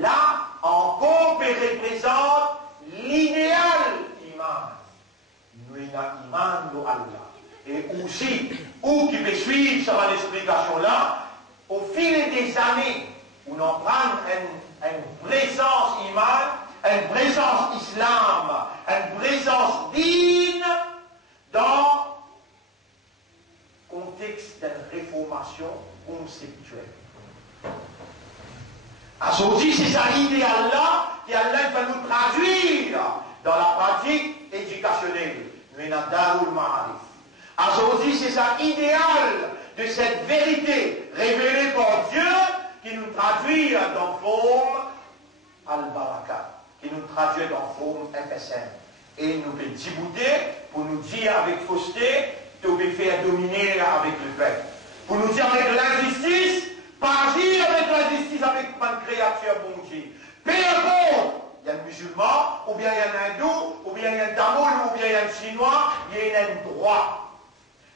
là, encore, représente l'idéal iman. Nous, il y a iman de Allah. Et aussi, où qui peut suivre sur l'explication là, au fil des années, où on prend une présence iman, une présence islam, une présence digne, dans le contexte d'une réformation conceptuelle. Aujourd'hui, c'est ça l'idéal-là qui Allah va nous traduire dans la pratique éducationnelle. Aujourd'hui, c'est ça l'idéal de cette vérité révélée par Dieu qui nous traduit dans forme Al-Baraka, qui nous traduit dans forme FSM. Et nous peut djibouter pour nous dire avec fausseté, tu peux faire dominer avec le peuple. Pour nous dire avec l'injustice, pas agir avec l'injustice avec une créature bon Dieu. Peu importe, il y a un musulman, ou bien il y a un hindou, ou bien il y a un tamoul, ou bien il y a un chinois, il y a un droit.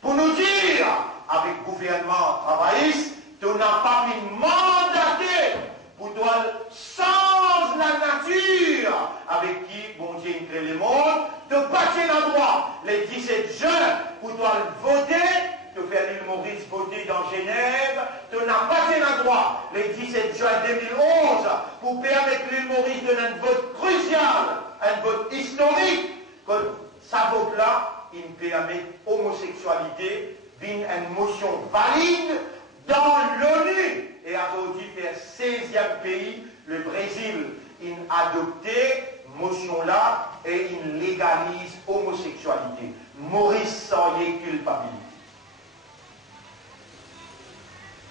Pour nous dire, avec le gouvernement travailliste, tu n'as pas pu mandater pour toi change la nature avec qui bon Dieu crée le monde, de bâtir la droit. Les 17 jeunes pour toi voter, de faire l'île Maurice voter dans Genève, tu n'as pas la droit. Les 17 juin 2011 pour permettre l'île Maurice de un vote crucial, un vote historique, que ça vote là, il permet l'homosexualité d'une motion valide dans l'ONU. Et aujourd'hui, c'est le 16e pays, le Brésil, il a adopté motion là et il légalise l'homosexualité. Maurice sans y culpabilité.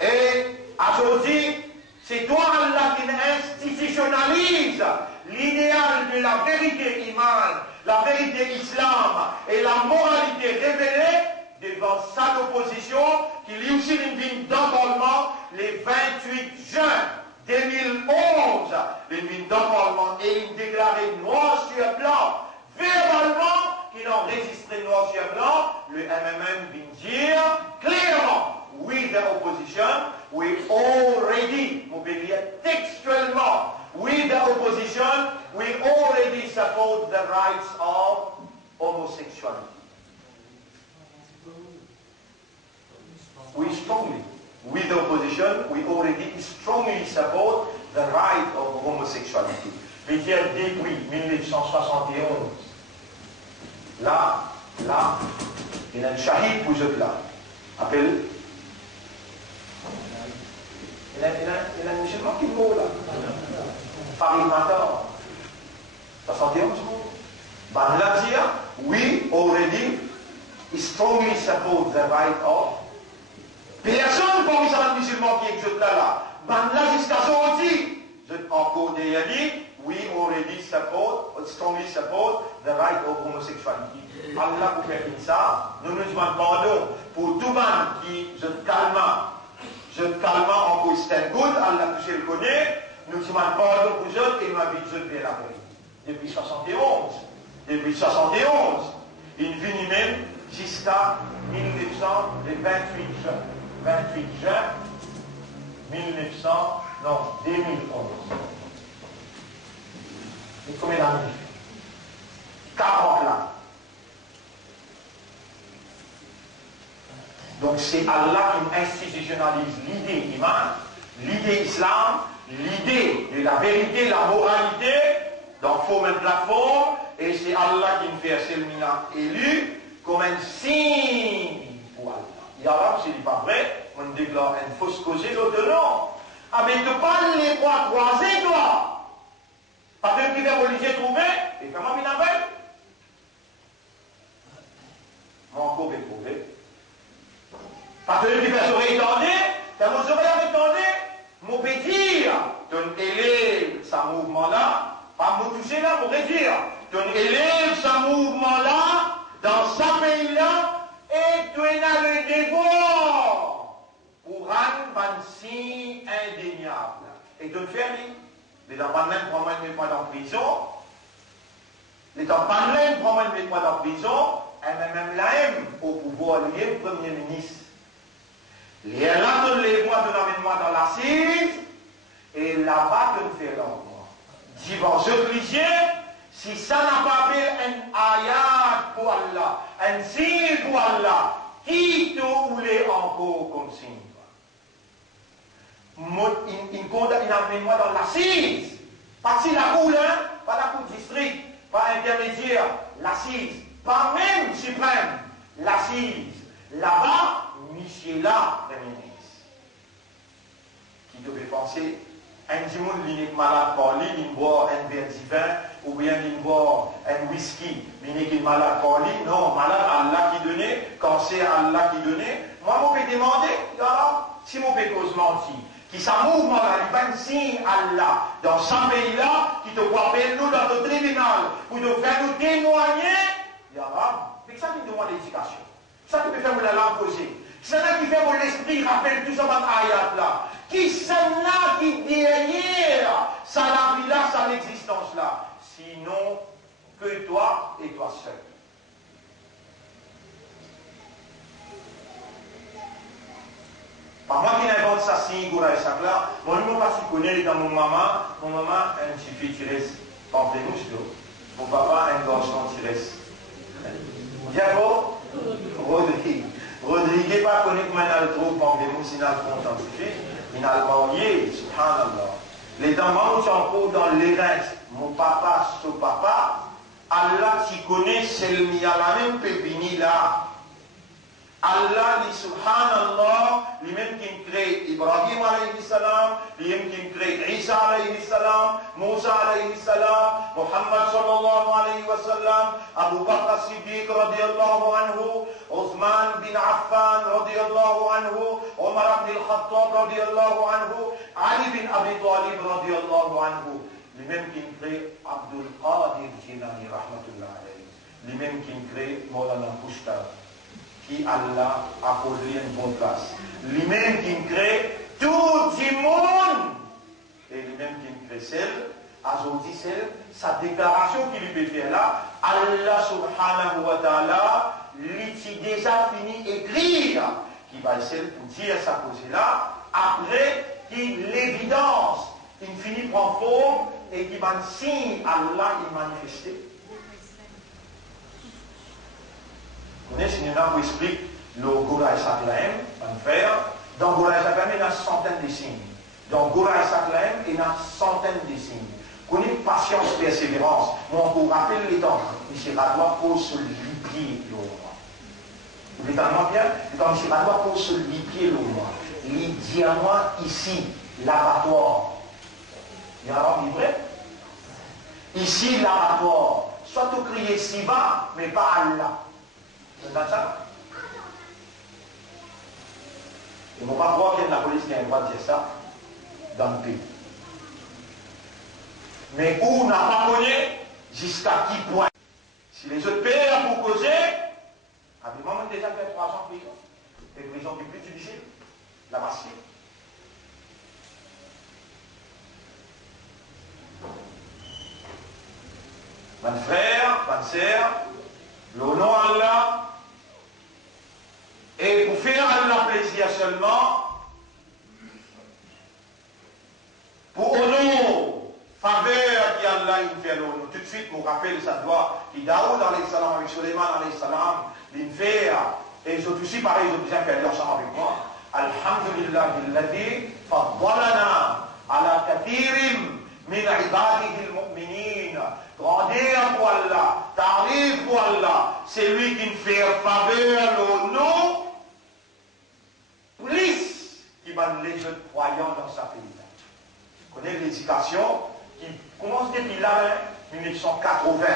Et aujourd'hui, c'est toi Allah qui institutionnalise l'idéal de la vérité imane, la vérité islam et la moralité révélée devant sa opposition, qui lui aussi une ligne d'emballement les 28 juin 2011. Les lignes d'emballement et il déclaré noir sur blanc, verbalement, qu'il a enregistré noir sur blanc, le MMM vient dire clairement, with the opposition, we already, mobilier textuellement, with the opposition, we already support the rights of homosexuality. We strongly, with the opposition, we already strongly support the right of homosexuality. Puis depuis 1971, là, il y a un shahid pour ce là. Appelle. Il y a un musulman qui meurt là. Paris matin. 71 jours. Ben là, dire, we already strongly support the right of. Personne parmi ces musulmans qui existe là. Ben là, jusqu'à aujourd'hui, je encore déjà dit, we already support, strongly support the right of homosexuality. Allah pour faire ça, nous nous demandons pardon pour tout le monde qui je calme en Christian good, Allah que je le connais, nous demandons pardon pour eux et ma vie je vais la paix. Depuis 71, il vient même jusqu'à 1900, le 28 juin 2011. Et combien d'années? 40 là. Donc c'est Allah qui institutionnalise l'idée iman, l'idée islam, l'idée de la vérité, la moralité, Donc, il faut mettre la forme, et c'est Allah qui nous fait Selmina élu comme un signe pour Allah. Il y a là, c'est pas vrai, on déclare une fausse cause, l'autre non. Ah, mais tu parles les bras croisés, toi. Parce que tu vas obligé de trouver, et comment il appelle? Mon corps est trouvé. Parce que tu vas oreilles tendues, tu as mon oreilles tendues, mon pétir, ton élève, ce mouvement-là, pas me toucher là pour dire, ton élève, ce mouvement-là, dans ce pays-là, et tu as le dévore pour rendre un signe indéniable. Et tu le fais, les enfants même prennent même pas en prison, les enfants même prennent même pas en prison, et même là-même, au pouvoir, lié le Premier ministre. Les là, tu les vois, tu l'amènes-moi dans l'assise, et là-bas, tu le fais l'envoi. Divorce obligé, si ça n'a pas fait un ayat pour Allah, un signe pour Allah, qui te voulait encore comme signe? Il amène-moi dans l'assise. Pas si la cour, pas la cour district, pas intermédiaire, l'assise, pas même suprême, l'assise. Là-bas, monsieur là, le ministre. Qui devait penser, un dimanche, il est malade par lui, il boit un verre de vin, ou bien il boit un whisky, il est malade par lui. Non, malade, Allah qui donnait, quand c'est Allah qui donnait. Moi, je peux demander, alors, si mon peux cause mentir, qui ça mouvement là, il va signe Allah dans ce pays-là, qui te voit appeler nous dans le tribunal, pour te faire nous témoigner, c'est ça qui demande l'éducation. C'est ça qui peut faire la langue poser. C'est ça qui fait mon esprit rappelle tout ça dans l'ayat là. Qui c'est là qui derrière ça la vie là, ça l'existence là. Sinon que toi et toi seul. Par moi qui n'invente ça, si Goura et ça là, mon nom pas si connaît dans mon maman un petit fille qui reste pamplemousse, mon papa un garçon qui reste. Diabo, Rodrigue pas connu comme un altro pamplemousse, il a le contenté, il a le marié, subhanallah. Les damans sont encore dans les reins, mon papa, son papa, Allah qui connaît, c'est le mien, la même pépini là. Allah, subhanallah, lui-même qui crée Ibrahim alayhi salam, lui-même qui crée Isa alayhi salam, Moussa alayhi salam, Muhammad sallallahu alayhi wa sallam, Abu Bakr Siddiq radiyallahu anhu, Uthman bin Affan radiyallahu anhu, Omar ibn al-Khattab radiyallahu anhu, Ali bin Abi Talib radiyallahu anhu, lui-même qui crée Abdul Qadir Jilani rahmatullah alayhi, lui-même qui crée Maulana Pushtar. Qui Allah a posé une bonne place. Lui-même qui crée tout le monde. Et lui-même qui crée celle, Azoti celle, sa déclaration qu'il lui peut faire là, Allah subhanahu wa ta'ala, lui qui déjà fini d'écrire, qui va essayer pour dire sa cause là, après qu'il l'évidence, il finit prend forme et qui va signe Allah il manifester. Vous connaissez, il y en a qui expliquent le Goura et Saklaim, en faire. Dans Goura et Saklaim, il y a une centaine de signes. Dans Goura et Saklaim, il y a une centaine de signes. Vous connaissez patience, persévérance. Moi, on vous rappelle les temps. M. Radois pose sur le pied le roi. Vous voulez tellement bien? Quand M. Radois pose sur le pied le roi, il dit à moi ici, l'abattoir. Il y a un livret. Ici, l'abattoir. Soit tu crier si bas, mais pas Allah. C'est dans ça. Il ne faut pas croire qu'il y a de la police qui a le droit de dire ça dans le pays. Mais où on n'a pas connu, jusqu'à qui point. Si les autres pays ont pour causer, avec moi, on a déjà fait 3 ans de prison. Les prisons qui plus utilisées, la Bastille. Mon frère, ma sœur, le nom Allah, et pour faire Allah plaisir seulement, pour honneur, faveur qui Allah il fait l'honneur. Tout de suite, je me rappelle cette voix qui Daoud alayhi salam avec Suleiman alayhi salam, il fait, et ils ont aussi pareil, ils ont bien fait ensemble avec moi. Alhamdulillah, alladhi faddalana ala kathirim min ibadihi al-mu'minin c'est lui qui nous fait faveur au nom, plus qui va les autres croyants dans sa pays. Vous connaissez l'éducation qui commence depuis l'année 1980,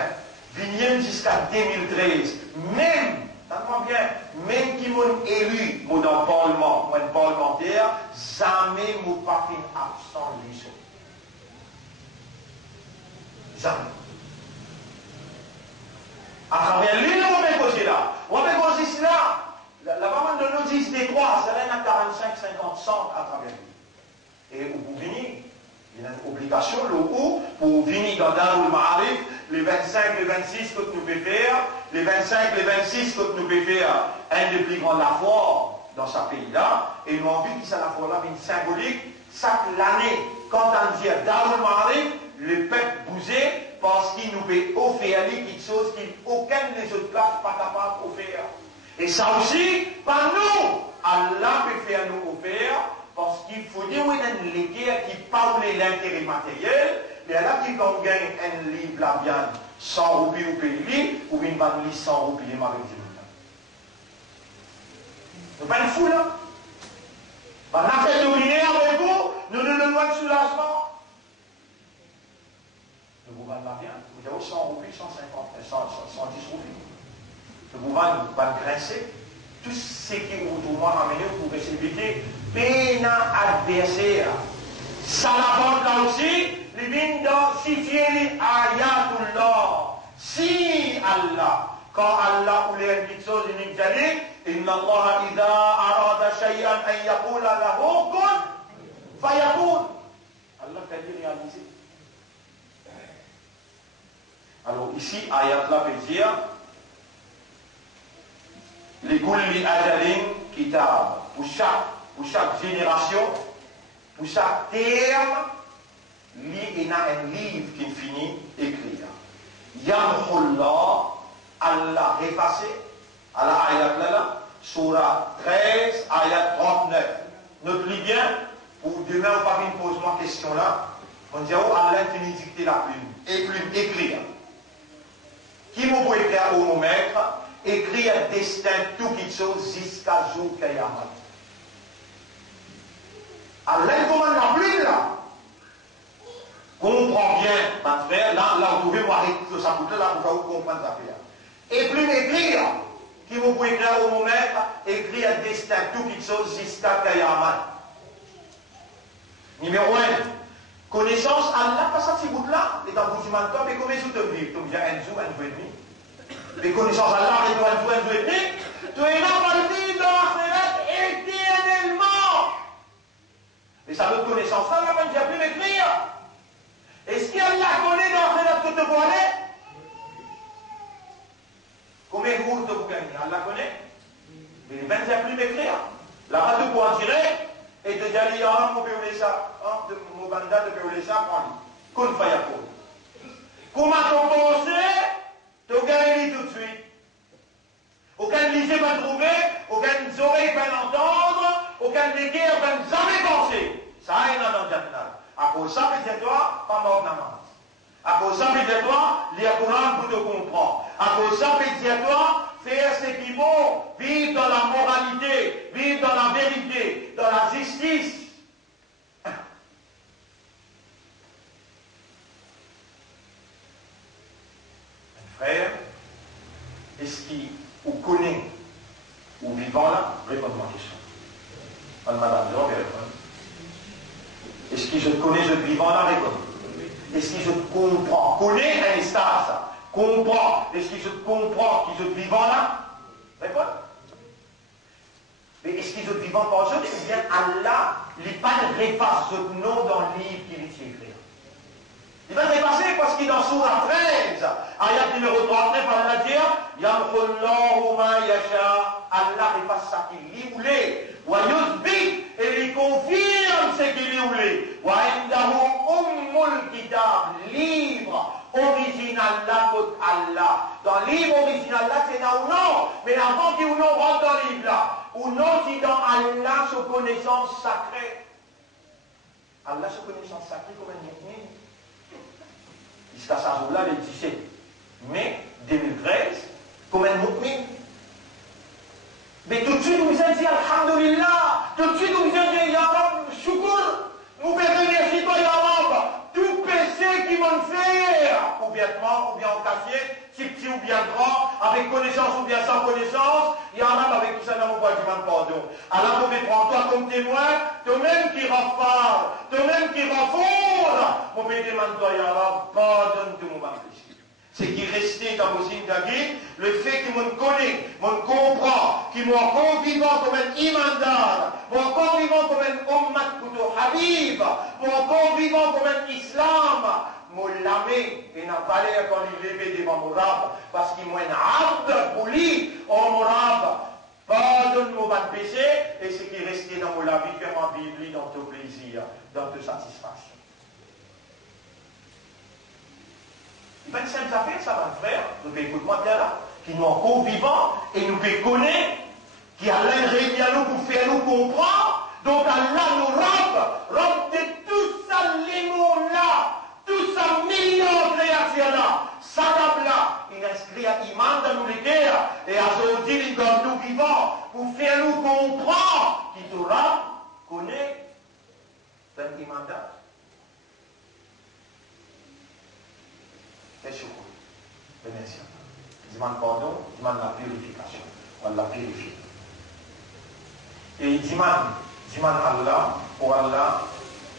vient jusqu'à 2013, même, tellement bien, même qui m'ont élu, moi dans le Parlement, moi parlementaire, jamais moi pas fait absent les autres. Jamais. À travers l'île, on va causer là. On va causer là. La maman de nous dit des trois, c'est là à 45, 50 cents à travers l'île. Et vous venez, il y a une obligation, le ou, pour venir dans Darul Ma'arif, les 25, les 26 que nous pouvons faire, les 25, les 26 que nous pouvons faire, un des plus grands lavoirs dans ce pays-là, et nous avons vu que ça lavoir-là une symbolique, chaque année, quand on dit Darul Ma'arif, le peuple bousait parce qu'il nous peut offrir quelque chose qu'aucun des autres places n'est pas capable d'offrir. Et ça aussi, pas nous, Allah peut faire nous offrir parce qu'il faut dire qu'il y a une guerre qui parle de l'intérêt matériel, mais là qui gagne un livre la viande 100 roupies au pays, ou une vanne 100 roupies les marins. Nous pas une foule là. On a fait dominer avec vous, nous nous donnons de soulagement. Le gouvernement va bien, vous avez 100 roupies, 150, 110 roupies. Le gouvernement va grincer. Tout ce qui vous doit amener pour éviter peine adversaire. Ça la vente là aussi, les vignes dans si fiers ayatullah. Si Allah, quand Allah ou les quelque chose, il nous dit, Inna Allah idha arada shay'an an yaqula lahu kun fayakun. Allah t'a dit réaliser. Alors ici, ayat là veut dire les kulli ajalin kitab. Pour chaque génération, pour chaque terme, il y a un livre qui finit écrit. Yamhullah, Allah effacé, à la ayat là, surah 13, ayat 39. Notez bien, pour demain, on va me poser moi question là. On dit, oh, Allah finit dicter la plume. Et plume, écrire. Qui vous peut écrire au moment maître, écrire destin, tout quelque chose jusqu'à jour Kayamat. Allah commande la plume là. Comprends bien, ma frère, là, vous pouvez voir que ça coûte là, vous pouvez comprendre ça faire. Et plume écrire, qui vous peut écrire au moment maître, écrire destin, tout quelque chose jusqu'à Kayamat. Numéro 1. Connaissance, Allah, pas ça, si vous là, et dans vous dites, mais combien vous te vivez? Tu me dis un jour, un jour et demi. Mais connaissance, Allah, et toi, un jour et demi. Tu es là, parti dans la éternellement. Mais ça veut connaissance, là, là, je ne plus m'écrire. Est-ce qu'Allah connaît dans la que tu vois aller? Combien de jours vous gagnez? Allah connaît. Mais les 20 plus m'écrire. Là-bas, tu peux en tirer. Et te dire, il y a un mot de ça, mon bandat de péoler ça, prends-le. Qu'on faille à quoi? Comment tu penses, tu gagnes tout de suite. Aucun lycée va trouver, aucun oreille va l'entendre, aucun guerre va jamais penser. Ça a un dans le jardin. À cause de ça, toi, pas mort namaz. À cause de ça, toi, lire le Coran pour te comprendre. À cause de ça, toi, faire ce qu'il faut, vivre dans la moralité, vivre dans la vérité, dans la justice. Mon frère, est-ce qu'il vous connaît ou vivant là? Réponds-moi la question. Madame, je vais répondre. Est-ce que je te connais, je te vivant là? Réponds. Est-ce que je te comprends? Connais un stage, ça. Comprends. Est-ce que je te comprends que je te vivant là? Réponds. Mais est-ce que je te vivant par eux? Eh bien, Allah, il n'est pas efface ce nom dans le livre qu'il est écrit. Il va dépasser parce qu'il est dans Surah 13, ayat numéro 39, Allah dit Yamkhullahu ma yasha, Allah efface ça qu'il voulait. Wa yuzbit, et il confirme ce qu'il voulait. Wa indahu ummul kitab, livre original là pour Allah. Dans le livre original là, c'est là ou non. Mais avant qu'il ou non rentre dans le livre là, ou non, c'est dans Allah sa connaissance sacrée. Allah sa connaissance sacrée comme un mu'min. Jusqu'à ce jour-là, le 17 mai 2013, comme un mu'min. Mais tout de suite, nous allons dire Alhamdulillah. Tout de suite, nous allons dire Ya Rab, Shukr. Nous pouvons remercier toi, Ya Rab. Tout péché qui m'ont fait, ou bêtement, ou bien en casier, petit ou bien grand, avec connaissance ou bien sans connaissance, Ya Rab, avec tout ça, nous pouvons demander pardon. Alors, vous pouvez prendre toi comme témoin, toi-même qui rafale, toi-même qui raffonde. Vous pouvez demander toi, Ya Rab, pardonne tout mon péché. Ce qui restait dans vos David, le fait que mon connaît, mon comprend, qui m'ont encore vivant comme un imandar, m'ont encore vivant comme un ummat kuto habib, m'ont encore vivant comme un islam, m'ont lamé et n'a pas l'air quand il levait devant mon rab, parce qu'il m'a un abd pour lui, oh mon rab, pardonne mon bas de péché, et ce qui restait dans mon vie, fais-moi vivre dans ton plaisir, dans ta satisfaction. Il n'y a pas de simple affaire, ça, mon frère. Nous pouvons écouter-moi bien là, qui nous encore vivants et nous pouvons connaître, qui a l'ingrédient à nous pour faire nous comprendre. Donc Allah nous robe de tout ça, les mots-là, tout ça, millions de créatures-là, sadab-là, il inscrit à Iman dans nous les guerres, et à aujourd'hui, il garde nous vivants pour faire nous comprendre, qui te robe, connaît, dans l'Iman là. Bénédiction. Il demande pardon, il demande la purification. On la purifie. Et il demande Allah, pour Allah,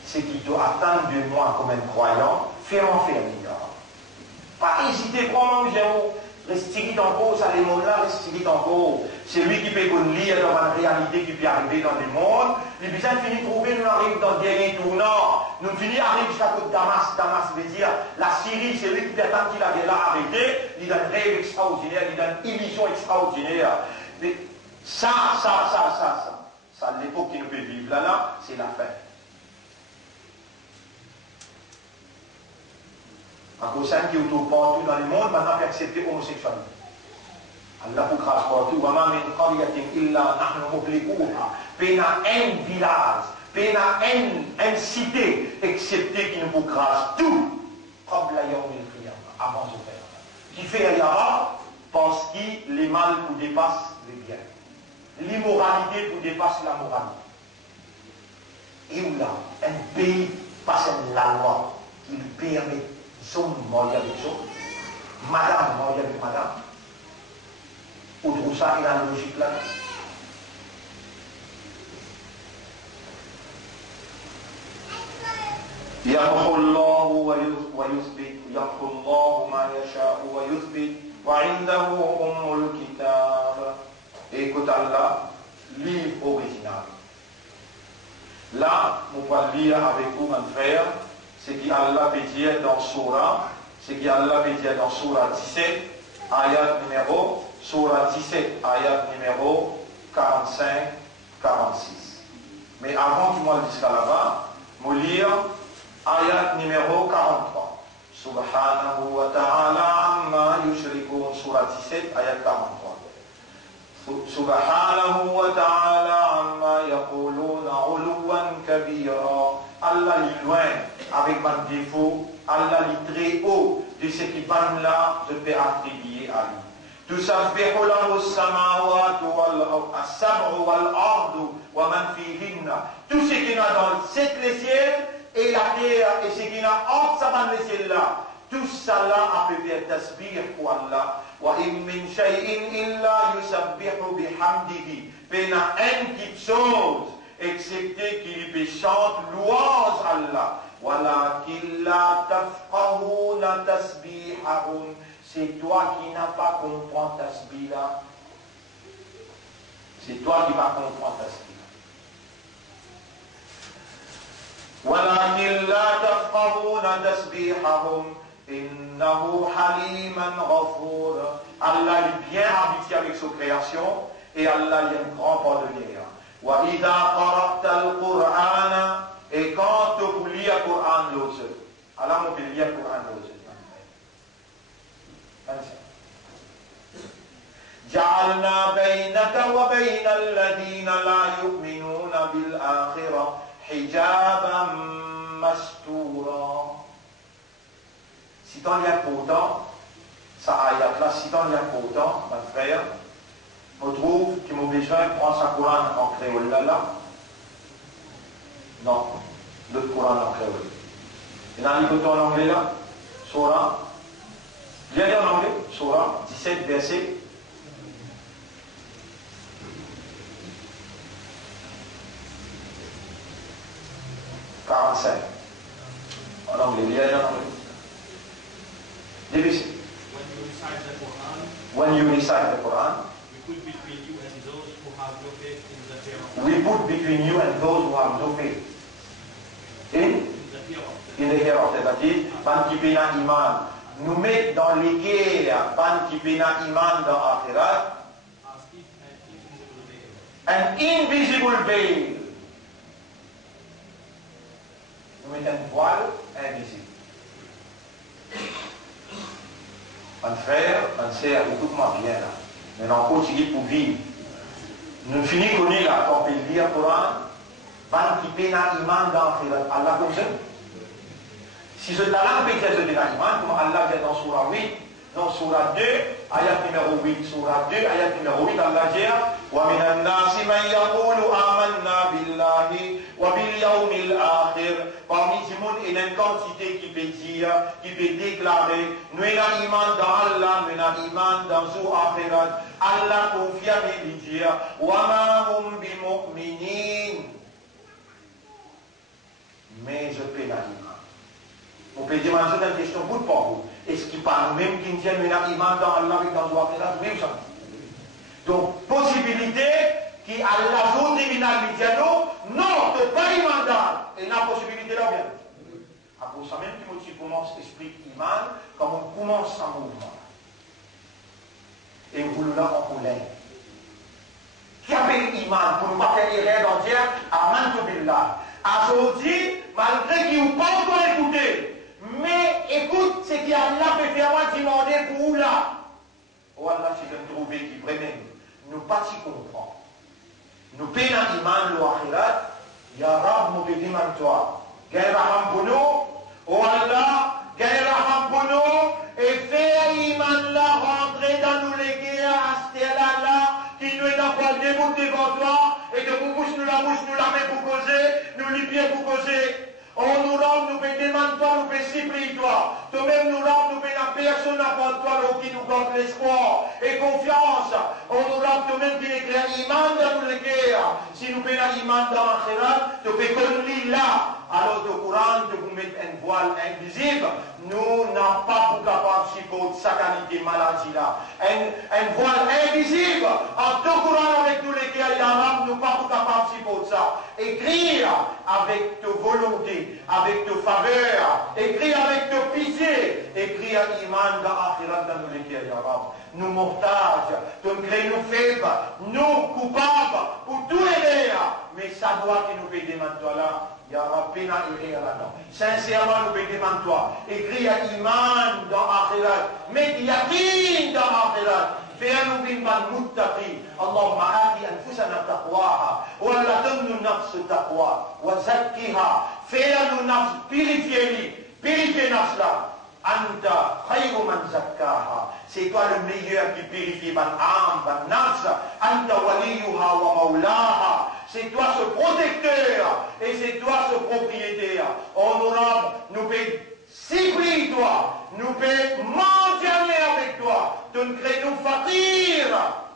ce qui doit attendre de moi comme un croyant, fais-moi faire l'ignorant. Pas hésiter, prends-moi, restez dans vos, ça les mots-là, restez dans vos. C'est lui qui peut lire dans la réalité qui peut arriver dans le monde. Les besoins finissent de trouver, nous arrivons dans le dernier tournant. Nous finissons arriver jusqu'à côté de Damas. Damas veut dire la Syrie, c'est lui qui peut attendre qu'il avait là arrêté. Il a un rêve extraordinaire, il a une illusion extraordinaire. Mais ça, l'époque qui nous peut vivre là, c'est la fin. En cause qui est autour partout dans le monde, maintenant, peut accepter l'homosexualité. Allah pour grâce partout. Wama min qaryatin illa nahnu muhlikuha. Pena un village, pena une cité, excepté qui nous pour grâce tout. Qabla yawmil qiyamah, avant ce faire. Qui fait Yara parce que les mal vous dépassent les biens. L'immoralité vous dépasse la moralité. Et où là, un pays passe la loi qui lui permet son marié avec son, madame mariée avec madame. Ou ça, il a la logique là. يمحو الله ويثبت يمحو الله ما يشاء ويثبت وعنده الكتاب. Écoute Allah, livre original. Là, nous pouvons lire avec vous, mon frère, ce qu'Allah peut dire dans Surah, ce qu'Allah peut dire dans Surah 17, ayat numéro Surah 17, ayat numéro 45-46. Mais avant que moi le dise là-bas, je vais lire ayat numéro 43. Subhanahu wa ta'ala amma yushrikun. Surah 17, ayat 43. Subhanahu wa ta'ala amma yaquluna uluwan kabira. Allah est loin avec mon défaut. Allah est très haut de ce qui va là, je peux attribuer à lui. تسبح له السماوات والسبع والأرض ومن فيهن. Tout ce qu'il y a dans les ciels et la terre et ce qu'il y a entre les ciels là, tout ça là a pu faire tasbih pour Allah. وإن من شيء إلا يسبح بحمده. Pena une petite chose excepté qu'il peut chanter louange à Allah. ولكن لا تفقهون تسبيحهم. C'est toi qui n'as pas compris ta tasbih-là. C'est toi qui vas comprendre ta tasbih-là. وَلَكِنْ لَا تَفْقَهُونَ تَسْبِيحَهُمْ إِنَّهُ حَلِيمًا غَفُورًا. Allah est bien habitué avec sa création et Allah est un grand pardonneur. وَإِذَا قَرَأْتَ الْقُرْآنَ. Et quand tu lis le Coran l'autre, Allah m'a fait lire le Coran l'autre. جعلنا بينك وبين الذين لا يؤمنون بالآخرة حجابا مستورا. C'est un lien important, ça ayat là, si tant il y a pourtant, mon frère, on trouve que mon besoin prend sa Coran en créole là. Non, l'autre Coran en créole. Il y a un livre en anglais là, Surah. Viens dire en anglais, Surah 17, verset. En anglais, il y a en anglais. DBC. When you recite the Quran, we put between you and those who have no faith in the hereafter. That is, ban qui pena iman. Nous mettre dans l'équerre, ban qui pena iman dans Akhirat, an invisible veil. Nous mettons un voile invisible. Mon frère, mon sœur, écoute-moi bien là. Maintenant, on continue pour vivre. Nous finissons là, quand on peut lire le Coran, ban qui pena iman dans Akhirat. Allah comme ça. Si ce talent peut être de l'iman, comme Allah dit dans Surah 8, dans Surah 2, ayat numéro 8, Surah 2, ayat numéro 8, Allah dit وَمِنَ النَّاسِ مَنْ يَقُولُ آمَنَّا بِاللَّهِ وَبِالْيَوْمِ الْآخِرِ. Parmi ces mondes, il y a une quantité qui peut dire, qui peut déclarer, nous avons iman dans Allah, nous avons iman dans Zou Akhirat. Allah confirme et dit وَمَا هُمْ بِمُؤْمِنِينَ. Mais je peux l'iman. On peut demander une question bout pour vous. Est-ce qu'il parle même qui tient une iman dans Allah et dans Zou Akhirat? Oui ou ça? Donc, possibilité qui Allah joue criminal médiano, non, de pas iman. Et la possibilité là bien. À pour ça même, Timothée commence à expliquer iman, comme on commence un mouvement. Et vous là en colère. Qui appelle iman pour ne pas faire l'erreur d'entière, amantu billah. Aujourd'hui, malgré qu'il n'ont pas encore écouté, mais écoute ce qu'Allah peut faire demander pour vous là. Oh Allah, si je me trouve qui vraiment nous pas s'y comprendre. Nous payons iman l'akhirat, ya Rab, nous pédimons toi. Gagne raham pour nous, oh Allah, gagne raham pour nous, et fais iman là rentrer dans nous les guerres, à ce là, qui nous est dans le débout devant toi, et que vous bouche nous la main pour causer, nous les pieds pour causer. On nous rend, nous peut demander toi, nous peut supplier toi. Toi-même nous rend, nous peut la personne avant toi, qui nous donne l'espoir et confiance. On nous rend, toi-même qui écrit iman dans le guerre. Si nous peut la iman dans l'akhirat, tu peux connaître là. Alors le Coran, de vous mettre un voile invisible, nous n'avons pas pour capable de supporter sa qualité maladie là. Un voile invisible, en tout Coran avec tous les guerres arabes, nous pas pour capable de supporter ça. Écrire avec ta volonté, avec ta faveur, écrire avec ta pitié, écrire iman dans l'akhirat dans les guerres arabes. Nous mortages, nous créons faibles, nous coupables pour tout aider. Mais ça doit que nous payer maintenant là. Ya Rabbi na écrire là-dedans. Sincèrement, nous pédimons toi. Écris iman dans l'akhirat. Mets yaqin dans l'akhirat. Fais-nous bin man muttaqi. Allahumma ati anfusana taqwaha. Wa la tamnu nafs taqwa. Wa zakkiha. Fais-nous nafs purifier. Purifier nafs là. Anta khayru man zakkaha. C'est toi le meilleur qui purifie man âme, man nafs. Anta waliyuha wa maulaha. C'est toi ce protecteur et c'est toi ce propriétaire. Honorable, nous pouvons supplier toi, nous pouvons mendier avec toi, de nous créer nous fakir.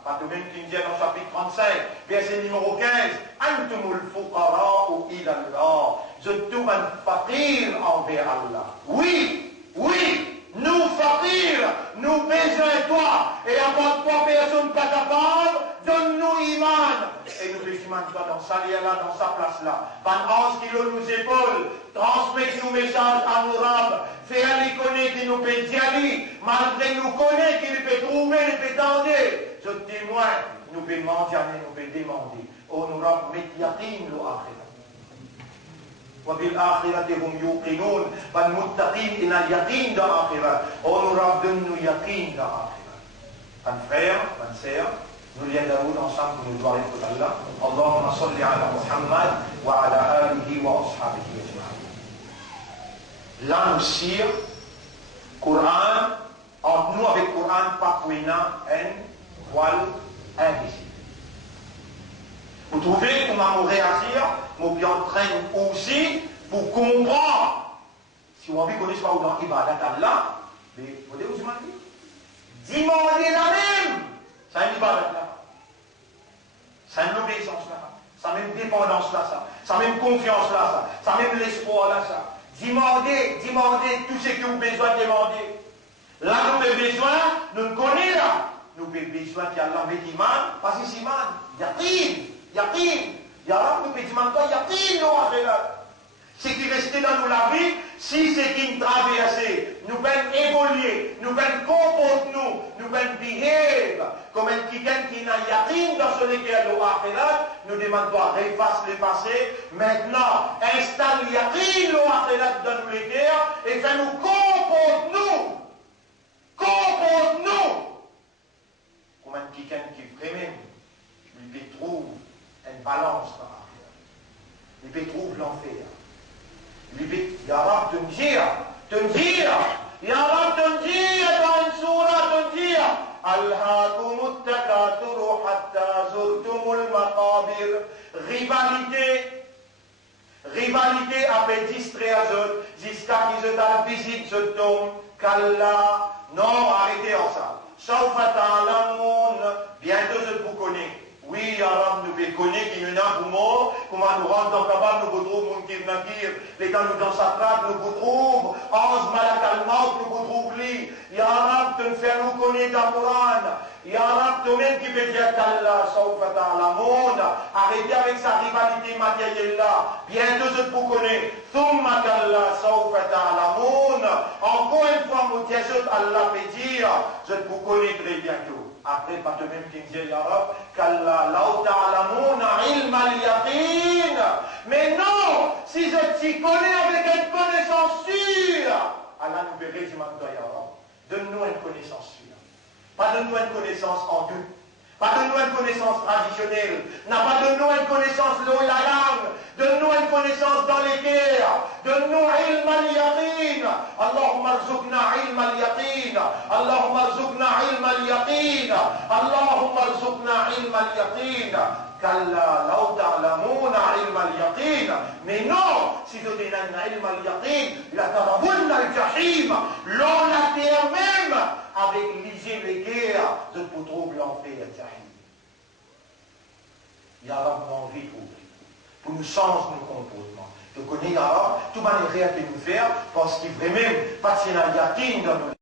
Pas de même qui dit dans le chapitre 35, verset numéro 15, Antumul fuqara'u ila Allah. Je trouve un fakir envers Allah. Oui, oui, nous fakir, nous besoin de toi. Et avant toi, personne pas capable, donne-nous iman. Et nous besoin de toi dans sa lière là, dans sa place là. Pendant 11 kilos nous épaules, transmettre nos messages à nos rames, faire les connaître qui nous peut dire, malgré nous connaître qu'il peut trouver, il peut tendre. Je témoin, nous peut mendier, nous peut demander. Oh, nous rames, met yatim lo akhirat. وبالآخرة هم يوقنون والمتقين إن اليقين dans l'akhirat. Oh, nous donne-nous yaqin dans l'akhirat. Un frère, une sœur, nous viendrons ensemble pour nous gloire pour Allah. Allahumma salli ala Muhammad wa ala alihi wa ashabihi ajma'in. Là, nous sire, Coran, en Or, nous, avec le Coran, pas pour un voile invisible. Vous trouvez comment nous réagir, nous bien en train aussi pour comprendre. Si vous avez connaissez pas où dans Ibadat Allah, mais vous voulez vous demander? Demander la même. Ça une Ibadat là. Ça une obéissance là. Ça même dépendance là, ça même confiance là, ça même l'espoir là, ça. Demandez tout ce que vous avez besoin de demander. Là, nous avons besoin, nous connaissons là. Nous avons besoin qu'Allah met iman, parce que c'est iman. Yaqin. Yara, nous avons besoin de yaqin, nous ce qui restait dans nous la vie, si c'est qui nous traverse, nous pouvons évoluer, nous pouvons comporter, nous pouvons behave, comme quelqu'un qui n'a yaqin dans ce lequel nous demandons à refaire le passé. Maintenant, installe yaqin dans nous les guerres et fait-nous comporter, comme quelqu'un qui vraiment lui trouve une balance dans l'affaire. Il peut trouver l'enfer. Ya Rab, Tunjir, Ya Rab, Tunjir, dans une surah, Tunjir. Alhaakumut takaturu hatta zurtumul maqabir. Rivalité après distraire jusqu'à qu'ils la visite ce tombe. Kalla, non, arrêtez en ça. Sawfa ta'lamun, bientôt je vous connais. Oui, Ya Rab, nous connaissons qui nous n'a pour mort, comment nous rendons capables, nous retrouvons mon kir nakir, les temps nous dans sa trappe, nous retrouvons, ange malak al-maut, nous retrouvons lui. Ya Rab, tu nous fais nous connaître dans le Coran. Ya Rab, toi-même qui peut dire qu'Allah, sawfa ta'lamun, arrêtez avec sa rivalité matérielle là. Bientôt je vous connais. Thumma kalla sawfa ta'lamun. Encore une fois, mon Dieu, Allah peut dire, je vous connais très bientôt. Après, pas de même qu'il dit, Ya Rab, Kalla, law ta'lamuna ilma al-yaqin. Mais non, si je t'y connais avec une connaissance sûre, Allah nous verrait, dis-moi, Ya Rab, donne-nous une connaissance sûre. Pas donne-nous une connaissance en deux. Pas donne-nous une connaissance traditionnelle. N'a pas donne-nous une connaissance dans la langue. Donne-nous une connaissance dans les guerres. Donne-nous ilma al-yaqin. Allahumma arzuqna ilma al-yaqin. Allahumma arzuqna ilma al-yaqin. Allahumma arzuqna ilma al-yaqin. Kalla law ta'lamuna ilma al-yaqin. Mais non, si je donne ilma al-yaqin, la taravunna al-jahim. L'on la terre même, avec l'hygiène les guerres, je peux trouver l'enfer al-jahim. Ya Rab, nous envie de trouver. Pour nous changer nos comportements. Je connais Ya Rab, tout manière que nous faire, parce qu'il vraiment pas de yaqin dans nos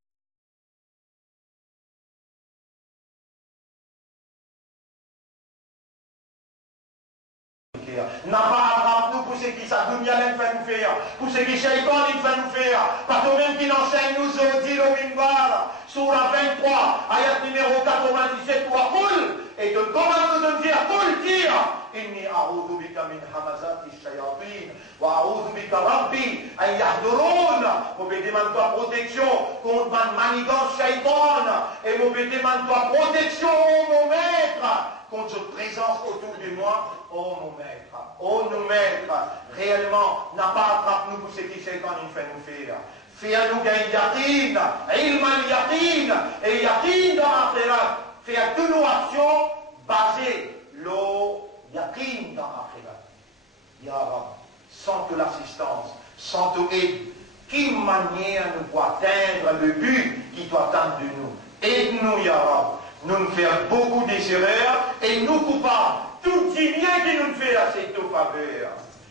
n'a pas attrape nous pour ce qui ça dunya fait nous faire, pour ce qui shaitan il fait nous faire, parce que même qui enseigne nous dit au minbar, surah 23, ayat numéro 97, wa qul, et de comment nous dire, qul dire, inni a'udhu bika min hamazati shayatin, wa a'udhu bika rabbi, an yahdurun, vous pouvez demander toi protection contre ma manigance shaitan, et vous pouvez demander toi protection, mon maître, contre cette présence autour de moi, oh mon maître, oh nos maîtres, réellement, n'a pas attrape nous pour ce qui Shaitan nous fait nous faire. Fais-nous gagner yaqin, ilma al-yaqin, et yaqin dans l'akhirat. Fais toutes nos actions basées, le yaqin dans l'akhirat. Ya Rab, sans toute l'assistance, sans toute aide, quelle manière nous pour atteindre le but qui doit attendre de nous. Aide-nous, Ya Rab. Nous nous faisons beaucoup d'erreurs et nous coupables. Tout dit bien qui nous fait à cette faveur.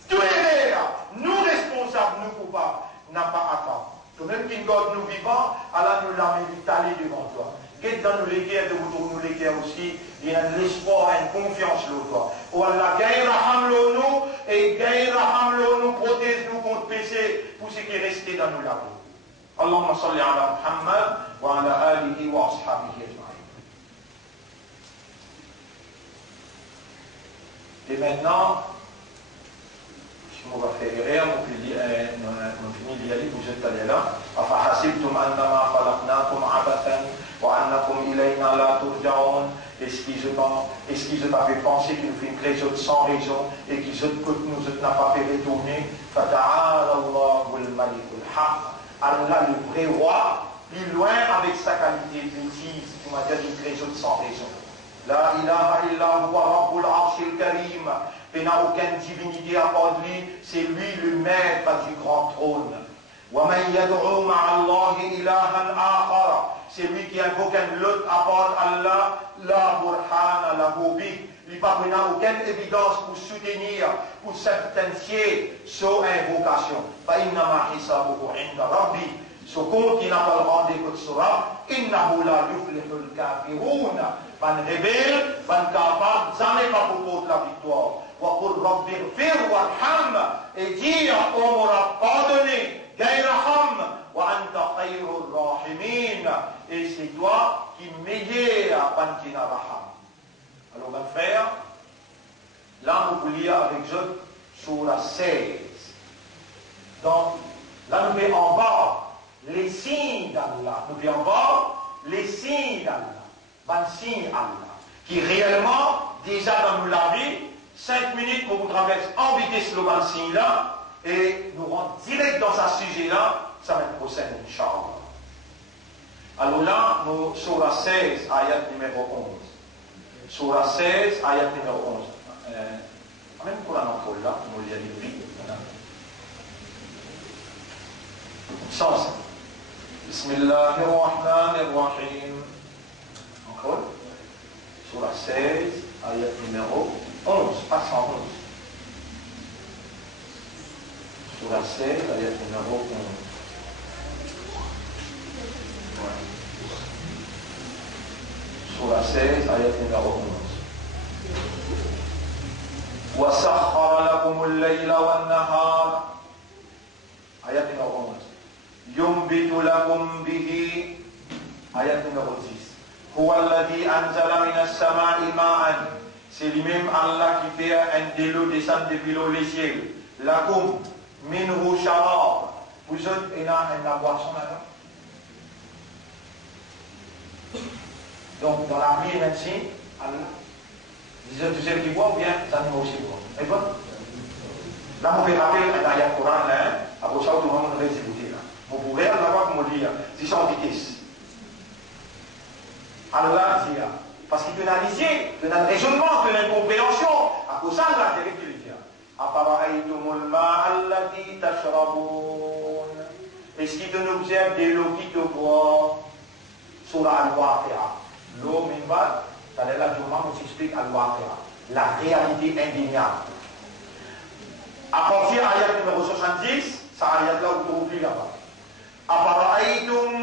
Tout erreur, nous responsables, nous coupables, n'a pas attendre. Tout même qui nous vivants, Allah nous l'a médité devant toi. Qu'est-ce dans nous les guerres, de vous nous les guerres aussi, il y a un espoir, une confiance en toi. Oh Allah, gagne nous et gagne nous, protège-nous contre péché pour ce qui est resté dans nous là. Allahumma salli ala Muhammad wa ala alihi wa ashabihi. Et maintenant, on va faire rire, on finit d'y aller, vous êtes allés là. أَفَحَسِبْتُمْ أَنَّمَا خَلَقْنَاكُمْ عَبَثًا وَأَنَّكُمْ إِلَيْنَا لَا تُرْجَعُونَ. Est-ce qu'ils avaient pensé qu'ils nous fait une création sans raison et qu'ils nous n'a pas fait retourner? فَتَعَالَى اللَّهُ الْمَلِكُ الْحَقِّ. Allah, le vrai roi, plus loin avec sa qualité précise, on va dire d'une raison sans raison. La ilaha illa huwa rabbul arshil karim. Il n'a aucune divinité à part de lui, c'est lui le maître du grand trône. وَمَنْ يَدْعُوا مَعَ اللَّهِ إِلَهًا آخَرَ. C'est lui qui invoque un autre à part Allah, la burhana lahu bih. Il n'a aucune évidence pour soutenir, pour substantier son invocation. فَإِنَّمَا حِسَابُهُ عِنْدَ رَبِّهِ. Ce compte qui n'a pas le rendez-vous de sera, إِنَّهُ لَا يُفْلِحُ الْكَافِرُونَ. Van rebelle, van capable, jamais pas pour la victoire. وَقُلْ رَبِّ اغْفِرْ وَارْحَمْ. Et dire, on m'aura pardonné. Gaïraham, wa anta khayrul rahimin. Et c'est toi qui m'aidais à Bantina Raham. Alors, mes frères, là, nous voulons lire avec eux sur la 16. Donc, là, nous voyons en bas les signes d'Allah. Nous voyons en bas les signes d'Allah. Ben, signes Allah. Qui réellement, déjà dans la vie, 5 minutes pour vous traverser en vitesse le ban signe là. Et nous rentrons direct dans ce sujet-là, semaine prochaine, Inch'Allah. Alors là, nous, Surah 16, ayat numéro 11. Surah 16, ayat numéro 11. Même pour la non là, nous l'y allons vite. Sens. Bismillahirrahmanirrahim. Encore. Surah 16, ayat numéro 11, pas 111. Surah 16, ayat numéro 11. Ouais. Surah 16, ayat numéro 11. وَسَخَّرَ لَكُمُ اللَّيْلَ وَالنَّهَارَ. Ayat numéro 11. يُنْبِتُ لَكُمْ بِهِ. Ayat numéro 10. هُوَ الَّذِي أَنزَلَ مِنَ السَّمَاءِ مَاءً. C'est lui-même Allah qui fait un délo descendre depuis l'eau les cieux. Lakum. Minhu sharab. Vous autres, il y a une boisson là-dedans. Donc, dans la vie, ainsi, Allah, vous êtes tous ceux qui boivent, ou bien les animaux aussi boivent. Et bon? Là, vous pouvez rappeler un ayat Coran, là, après ça, tout le monde va exécuter, là. Vous pouvez avoir comme on dit, c'est sans vitesse. Allah dit, parce qu'il y a un lycée, il y a un raisonnement, il y a une compréhension. À cause de ça, là, c'est avec lui. أَفَرَأَيْتُمُ الْمَاءَ الَّذِي تَشْرَبُونَ. Est-ce qu'il te observe de l'eau qui te boit? Surah Al-Waqi'a. L'eau, minbad, dans la Juma, on s'explique Al-Waqi'a. La réalité indéniable. À partir de l'ayat numéro 70, c'est l'ayat là où tu oublies là-bas. أَفَرَأَيْتُمُ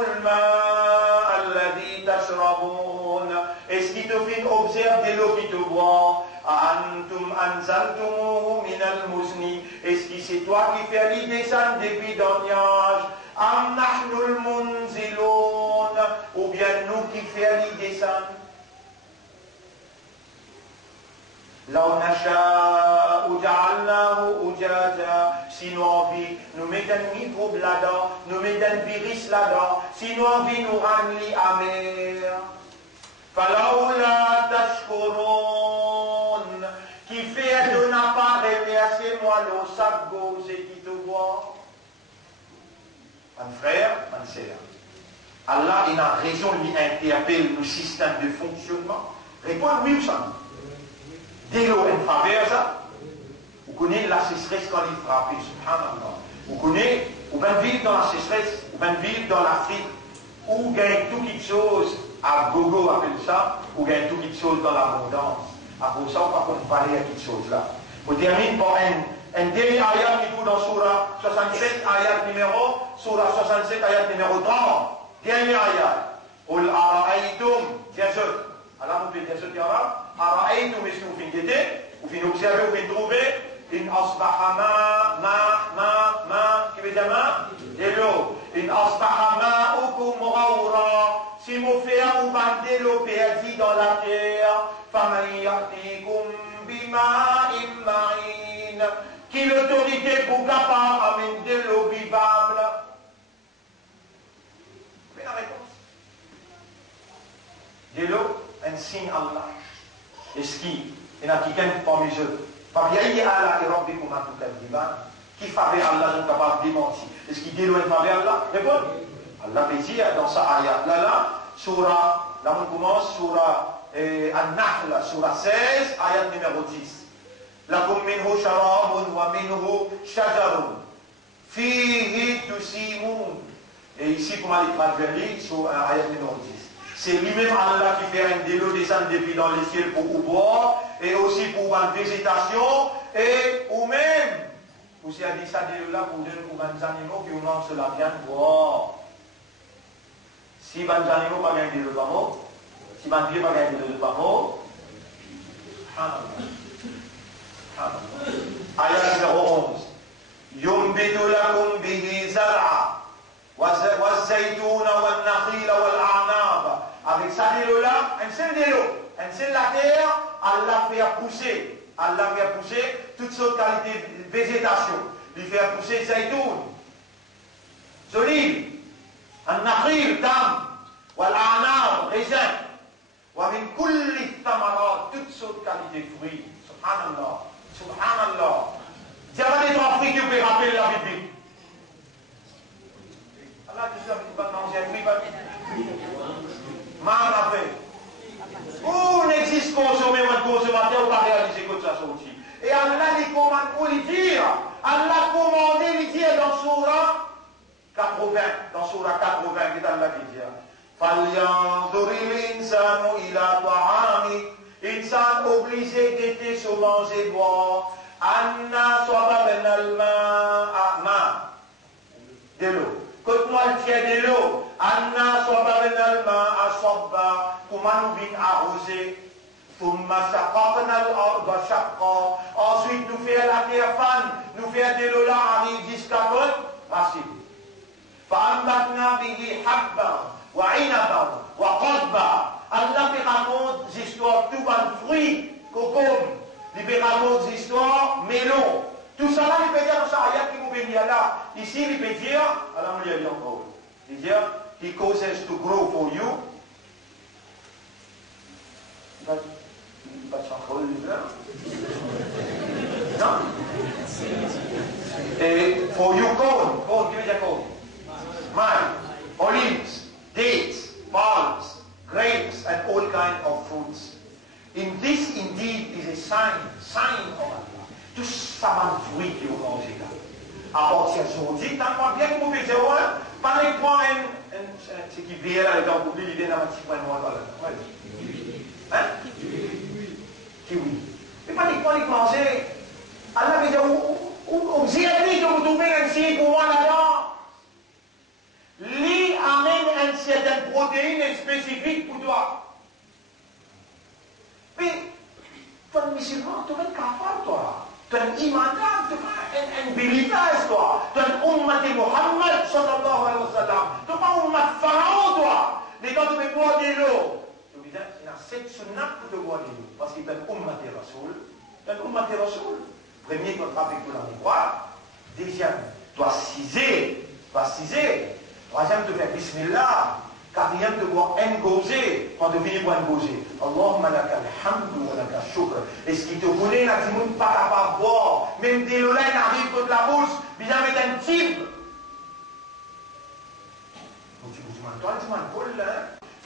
الْمَاءَ الَّذِي تَشْرَبُونَ. Est-ce qu'il te fait observe de l'eau qui te boit? أَأَنْتُمْ أَنْزَلْتُمُوهُ مِنَ الْمُزْنِ. Est-ce que c'est toi qui fais les descendre depuis dans le nuage? أَمْ نَحْنُ الْمُنْزِلُونَ. Ou bien nous qui faisons les descendre? لَوْ نَشَاءُ جَعَلْنَاهُ أُجَاجًا. Si nous envie, nous mettons un microbe là-dedans, nous mettons un virus là-dedans. Si nous envie, nous rendons amer. فَلَوْلَا تَشْكُرُونَ. Qui fait de n'a pas remercier-moi le sac gauche qui te voit. Mon frère, mon sœur, Allah, il a raison, il interpelle le système de fonctionnement. Réponds oui ou ça. Dès l'eau en faveur, ça. Vous connaissez la sécheresse quand il frappe, subhanallah. Vous connaissez, vous pouvez vivre dans la sécheresse, vous pouvez vivre dans l'Afrique, où il y a tout quelque chose, à gogo appelle ça, où il y a tout quelque chose dans l'abondance. Après ça, on va comparer à quelque chose là. On termine par un dernier ayat qui trouve dans Surah 67, ayat numéro 30. Dernier ayat. Qul ara'aytum, bien sûr. Alors, vous pouvez dire ce qu'il y a là. Ara'aytum, est-ce que vous finissez d'été? Vous finissez d'observer, vous finissez de trouver. In asbaha ma, qui veut dire ma? De l'eau. In asbaha ma'ukum ghawra. Si mon frère ou bandez l'eau perdue dans la terre, faman ya'tikum bima'in ma'in. Qui l'autorité pour capable d'amener de l'eau vivable? Vous avez la réponse. De l'eau, un signe Allah. Est-ce qu'il y a quelqu'un parmi eux? فَبِأَيِّ آلَاءِ رَبِّكُمَا تُكَذِّبَانِ. Qui fait Allah sont capables de démentir? Est-ce qu'il dit loin de Allah? Répondez. Allah peut dire dans sa ayat là, surah, là on commence, surah An-Nahl, surah 16, ayat numéro 10. Lakum minhu sharabun wa minhu shajarun fihi tusimun. Et ici, pour aller traduire, sur ayat numéro 10. C'est lui-même Allah qui fait un délo descendre depuis dans les ciels pour boire, et aussi pour une végétation, et ou même, aussi a dit ça délo là pour donner pour les animaux qui mangent la viande boire. Si les animaux pas gagné de l'eau, si les pieds pas gagné de l'eau, ayat numéro 11. ينبت لكم به زرعا والزيتون والنخيل والأعناب. Avec ça délo-là, un seul délo, un seul la terre, Allah fait pousser. Allah fait pousser toutes sortes de qualités de végétation. Il fait pousser zaytoun, olive, النخيل تمر والأعناب raisin ومن كل الثمرات toutes sortes de qualités de fruits. Subhanallah, subhanallah. Il y a des trois fruits qui peuvent rappeler la Bible. Allah dit ça, tu vas manger un fruit, où n'existe consommer un consommateur pas réaliser que ça sorti. Et Allah lui commande pour lui dire, Allah commandé lui dire dans Surah 80, dans Surah 80, qui est Allah qui dit, فَلْيَنْظُرِ الْإِنسَانُ إِلَى طَعَامِهِ. Insan obligé d'être sur manger boire. Anna صَبَبْنَا الْمَاءَ de l'eau. Quand-moi le tiers de l'eau, Anna صَبَبْنَا الْمَاءَ صَبًّا. Comment nous venons arroser? ثُمَّ شَقَقْنَا الْأَرْضَ شَقًّا. Ensuite, nous faisons la terre fan, nous faisons de l'eau là, arrive jusqu'à votre racine. فَأَنْبَتْنَا بِهِ حَبًّا وَعِنَبًا وَقَضْبًا. Allah fait raconte des histoires, tout un fruit, cocom. Il fait raconte des histoires, melon. Tout ça là, il peut dire dans sa ayat qui vous bénit là. Ici, il peut dire, alors on lui a dit encore, il dit, he causes to grow for you. Il va s'en non? Et for you corn, qui veut dire corn? Mine, olives, dates, palms, grapes, and all kinds of fruits. In this indeed is a sign of Allah. Tout ça va fruit que vous mangez là. À partir d'aujourd'hui, tant qu'on bien que vous faites ça, pas les points, ce qui vient là, les gens vous disent, il y a un petit point noir là. Hein? Kiwi. Mais pas les points, les manger. Allah veut dire, vous avez dit que vous trouvez un signe pour moi là-dedans. Lui amène une certaine protéine spécifique pour toi. Mais, toi, un musulman, tu es un kafar, toi. Tu es un imanat, tu es un believers, toi. Tu es un ummat de Muhammad, sallallahu alayhi wa sallam. Tu n'es pas un ummat pharaon, toi. Mais quand tu veux boire de l'eau, tu dis, il y a 7 sunnats pour te boire de l'eau. Parce qu'il est un ummat de Rasoul. Tu es un ummat de Rasoul. Premier, tu attrapes avec la mémoire. Deuxième, tu dois ciser. Troisième, tu fais Bismillah. Quatrième, de boire un gosé, quand tu finis boire un gosé. Allahumma laka alhamdu wa laka shukr. Et ce qui te connaît, là, tu n'es pas capable de boire. Même des lola, il arrive contre la bouche, il vient mettre un type. Donc tu me dis, toi, tu m'as un là.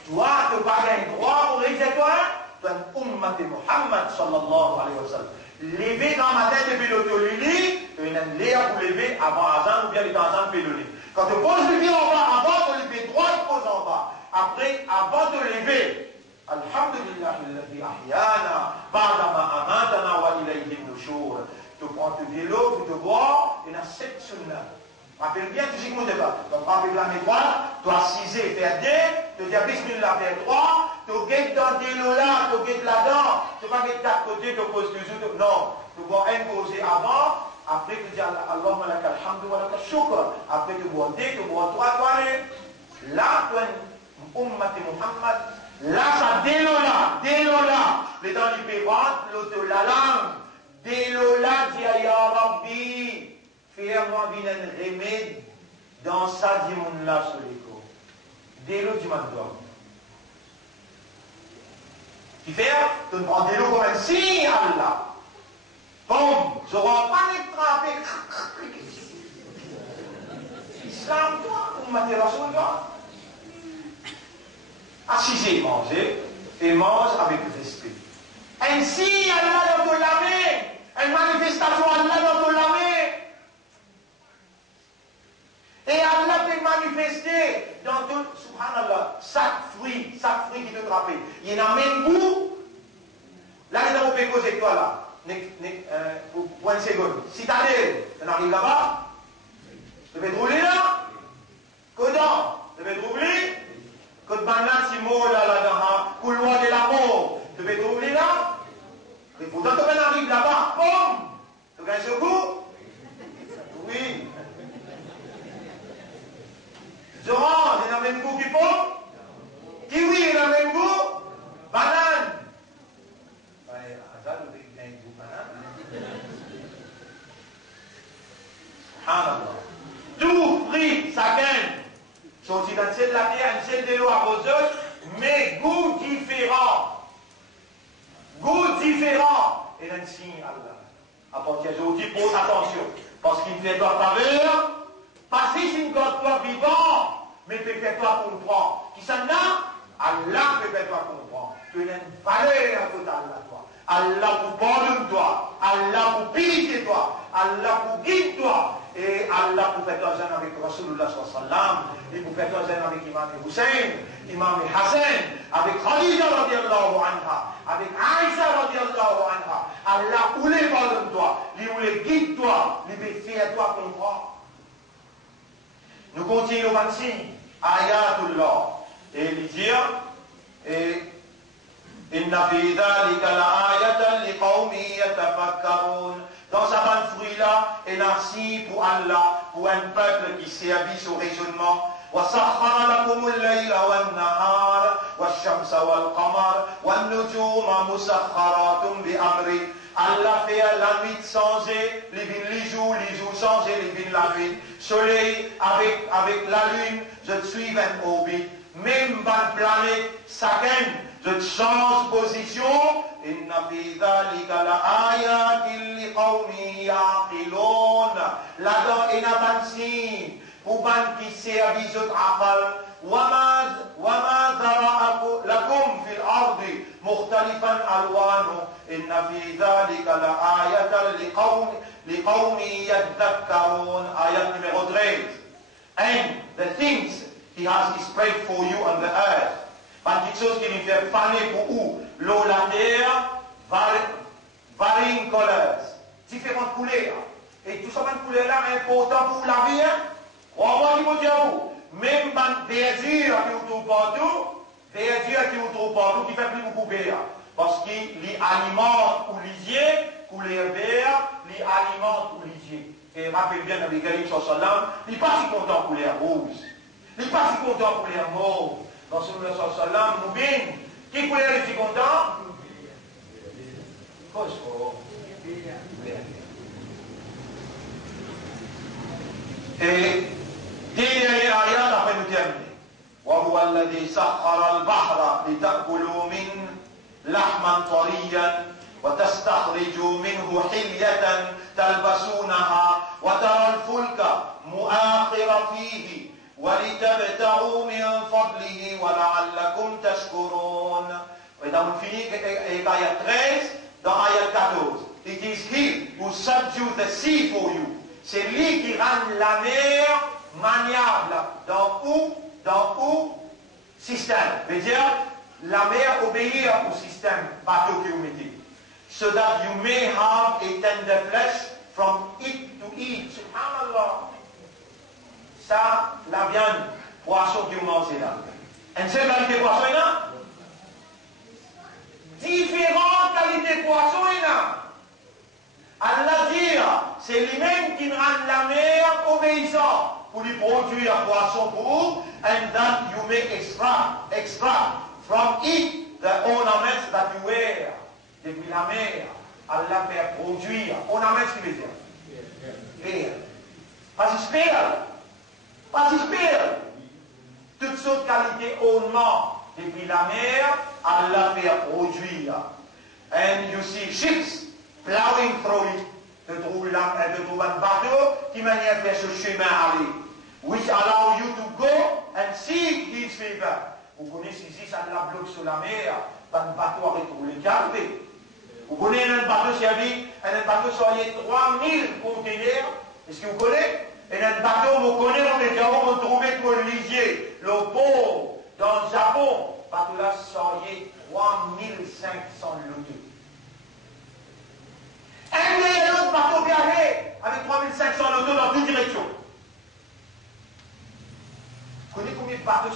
Toi, tu n'as pas un droit pour rester toi. Tu es un ummat de Muhammad, sallallahu alayhi wa sallam. Lever dans ma tête depuis l'autolili, tu es un léa pour lever avant Azan ou bien les Azan pour lever. Quand tu poses le pied en bas, avant de lever droit, tu poses en bas. Après, avant de lever, Alhamdulillah, alladhi ahyana, ba'dama amatana wa ilayhi nushur. Tu prends ton vélo, tu te bois, il y en a 7 sunnahs. Rappelle bien, tu sais comment tu vas. Donc, avec la mémoire, tu as 6 faire 2, tu dis Bismillah, faire 3, tu guettes dans des lots là, tu guettes là-dedans, tu vas guetter de côté, tu poses toujours. Non, tu bois un causé avant. Après, tu dis Allahumma laka alhamdu wa laka shukr. Après, tu bois 2, tu bois 3, tu là, tu es ummat Muhammad. Là, ça délola. Les dents du pévant, l'auto, la langue. Délola, dit ya Rabbi, fais-moi bien un remède dans ça, dit mon là sur l'écho. Délo, du mandois. Qui fait, tu prends délo comme un signe, Allah. Bon, je ne vais pas les trapper. l'islam, toi, ou mater Rasoul, toi. Assisez, mangez, et mange avec respect. Ainsi, Allah dans ton lamé, une manifestation Allah dans ton lamé. Et Allah peut manifester dans tout, subhanallah, chaque fruit qui te frappe. Il y en a même goût. Là, on peut causer avec toi là. Pour une seconde. Citadelle, on arrive là-bas. Tu peux te rouler là. Codan, tu peux te rouler. Côte banane, si mot là, dans le couloir de la mort. Tu peux te rouler là. Et pourtant, quand on arrive là-bas, boum. Tu gagnes ce goût. Oui. Orange, il a le même goût qui pomme. Kiwi, il a le même goût. Banane. Tout fruit, ça gagne. Sorti dans celle de la terre, une celle de l'eau arroseuse, mais goût différent. Goût différent. Et là, un signe Allah. À partir d'aujourd'hui, pose attention. Parce qu'il fait toi faveur. Pas si c'est une toi vivant, mais peut-être toi comprendre. Qui s'en a? Allah peut-être toi comprendre. Tu as une valeur à côté d'Allah, toi. Allah pour pardonner toi. Allah pour purifier toi. Allah pour guider toi. Et Allah pour faire toi avec Rasulullah sallam. Et pour faire toi avec Imam Hussein, Imam Hassan, avec Khadija radiallahu anha, avec Aïsa radiallahu anha. Allah où les pardonne toi. Il les guide toi. Il peut faire toi comprendre. Nous continuons ainsi. Ayatullah. Et il dit, Inna fi dhalika la'ayatan liqawmi yatafakkarun. Dans sa bande fruit là, et ainsi pour Allah, pour un peuple qui servit au raisonnement. وَسَخَّرَ لَكُمُ اللَّيْلَ وَالنَّهَارَ وَالشَّمْسَ وَالْقَمَرَ وَالنُّجُومَ مُسَخَّرَاتٌ بِأَمْرِهِ. Allah fait la nuit changer, les jours changer, la nuit. Soleil avec la lune, je suis un orbite. Même dans la planète, chacun, je change position. Inna fi dhalika la ayatin liqawmin yaqilun. Là-dedans, il y a un signe pour les qui servent aux aqal. وما ذرأ لكم في الأرض مختلفا ألوانه إن في ذلك لآية لقوم يذكرون. آية numéro 13. And the things He has displayed for you on the earth. Pas quelque chose qui nous fait faner pour vous. L'eau, la terre, varying colors. Différentes couleurs. Et tout ça, une couleur là est important pour la vie. On va dire vous. Même dans verdure qui vous trouve partout, verdure qui vous trouve partout, qui fait plus beaucoup vert. Parce qu'il les alimente ou lisier, couleur vert, les alimente ou lisier. Et rappelez bien dans les Galim sallam, il n'est pas si content couleur rouge. Il n'est pas si content couleur mauve. Dans ce sallam, nous bien, qui couleur est si content? Phosphore. Et dernière ayat après nous terminer. وهو الذي سخر البحر لتأكلوا منه لحما طريا وتستخرجوا منه حلية تلبسونها وترى الفلك مآخر فيه ولتبتغوا من فضله ولعلكم تشكرون. Et dans le fini avec ayat 13, dans ayat 14. It is he who subdues the sea for you. C'est lui qui rend la mer maniable. Dans où système. Veut dire, la mer obéit au système bateau que vous mettez. So that you may have a tender flesh from it to eat. Subhanallah. Ça, la viande, poisson que vous mangez là. Une seule qualité de poisson, il y en a. Différentes qualités de poisson, il y en a. Allah dit, c'est lui-même qui rend la mer obéissante pour lui produire un poisson pour vous, and that you may extract from it the ornaments that you wear. Depuis la mer, Allah fait produire. Ornaments, ce qui veut dire? Perle. Pas juste perle. Pas juste perle. Toutes sortes de qualités ornements. Depuis la mer, Allah fait produire. And you see ships plowing through it. De trouver un bateau qui manière faire ce chemin aller. which allow you to go and seek his favor. Vous connaissez ici, ça la bloque sur la mer, un bateau arrête pour le calmer. Vous connaissez un bateau servi, un bateau soyez 3000 conteneurs, est-ce que vous connaissez? Et un bateau, vous connaissez, on est déjà où vous trouvez pour le lisier, le pont, dans le Japon, bateau là soyez 3500 lotés. Un autre bateau qui allait avec 3500 lotos dans toutes directions. Vous connaissez combien de bateaux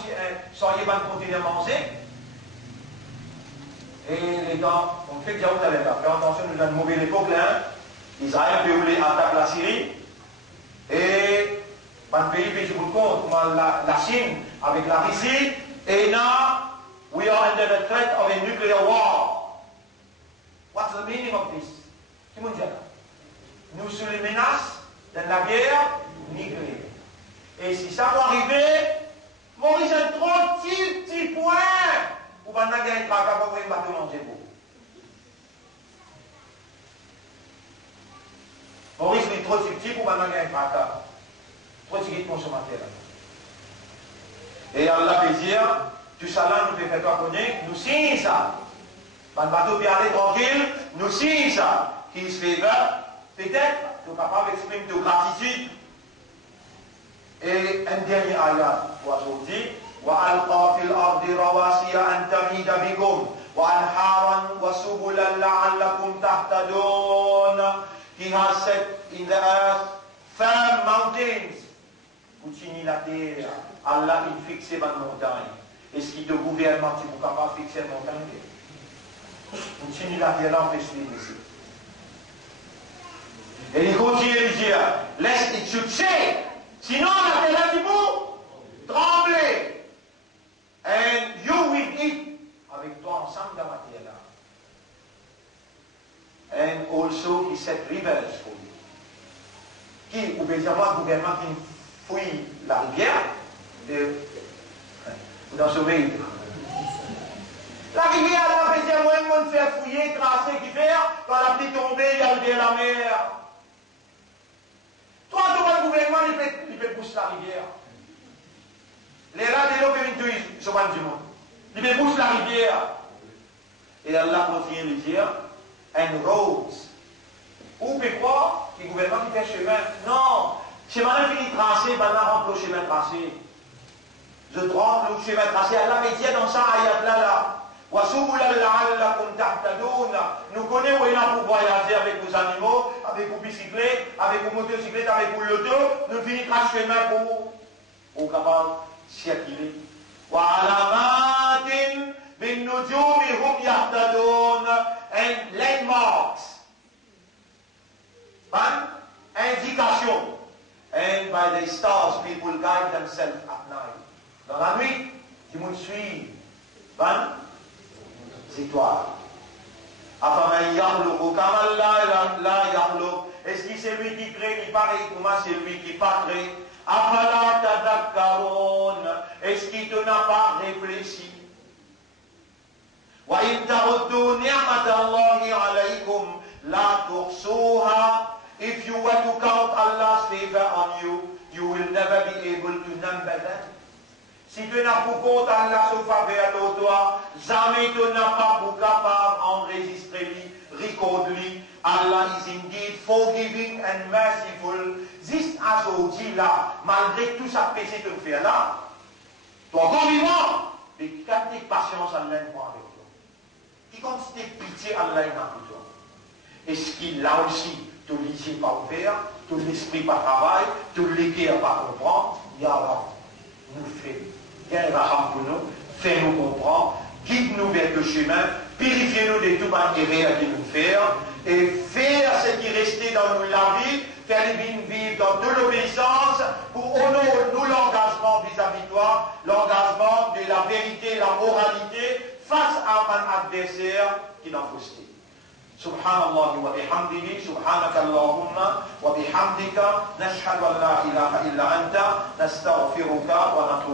soyez pas de conteneurs manger? Et les gars, on fait déjà où allez là. Faites attention, nous avons une mauvaise époque là. Israël peut voulait attaquer la Syrie. Et un pays peut se compte, comme la Chine avec la Russie. Et now, we are under the threat of a nuclear war. What's the meaning of this? Qui m'ont dit là? Nous sous les menaces de la guerre nucléaire. Et si ça va arriver, Maurice a un trop petit point. Ou pas n'a gagné pas capable de battre manger pour. Maurice est trop petit pour pas n'a gagné pas capable. Trop petit consommateur. Et Allah peut dire, tout ça là nous fait faire quoi connaître, nous signons ça. Pas de bateau peut aller tranquille, nous signons ça. Qui se fait peut-être, nous sommes capables d'exprimer de gratitude. Et un dernier ayat, on dit, وَأَلْقَى فِي الْأَرْضِ رَوَاسِيَ أَن تَمِيدَ بِكُمْ وَأَنْهَارًا وَسُبُلًا لَعَلَّكُمْ تَهْتَدُونَ. He has set in the earth firm mountains. Continue la terre. Allah il fixe les montagnes. Est-ce qu'il te gouverne, tu ne peux pas fixer les montagnes? Continue la terre, là, on fait suivre ici. Et il continue de dire, laisse it should shake. Sinon, la terre du bout, trembler. And you will eat. Avec toi ensemble dans la terre là. And also, he set rivers for you. Qui, ou bien dire, moi, le gouvernement qui fouille la rivière, dans ce pays. La rivière, là, peut dire, moi, il me fait fouiller, tracer, qui fait, quand la pluie tombée, il y a le la mer. Toi, le gouvernement, il peut pousser la rivière. Les rats de l'eau viennent tuer, ils sont pas du monde. Il peut pousser la rivière. Et Allah continue de dire, and roads. Ou peut croire que le gouvernement qui fait chemin. Non, chemin fini tracé, maintenant rentre le chemin tracé. Je trempe le chemin tracé. Allah me dit dans ça, ayat là. Nous connaissons où il y a pour voyager avec vos animaux, avec vos bicyclettes, avec vos motocyclettes, avec vos lotos. Nous finissons le chemin pour capable circuler. And landmarks. Indication. And by the stars, people guide themselves at night. Dans la nuit, tu me suis. Étoiles. Est-ce que c'est lui qui crée, qui paraît comme c'est lui qui pas créé? Est-ce qu'il te n'a pas réfléchi? If you were to count Allah's favor on you, you will never be able to number them. Si tu n'as pas compte Allah se faveur de toi, jamais tu n'as pas pour capable enregistrer lui, record lui. Allah is indeed forgiving and merciful. Juste à ce dit là, malgré tout ça péché que tu fais là, tu es encore vivant. Mais quand tu as patience, Allah est avec toi. Et quand tu as pitié, Allah est avec toi. Est-ce qu'il là aussi, tu l'esprit pas ouvert, tu l'esprit pas travail, tu l'équerre pas comprendre, Ya Rab, nous fait. Pour nous, fais-nous comprendre, guide-nous vers le chemin, purifiez-nous de tout intérêt à qui nous faire, et faire ce qui restait dans nous la vie, faire les vignes vivre dans de l'obéissance, pour honorer nous l'engagement vis-à-vis de toi, l'engagement de la vérité, la moralité, face à un adversaire qui n'a fausseté. Subhanallah wa bihamdihi, subhanaka Allahumma wa bihamdika, nashhadu an la ilaha illa anta, nastaghfiruka wa natubu.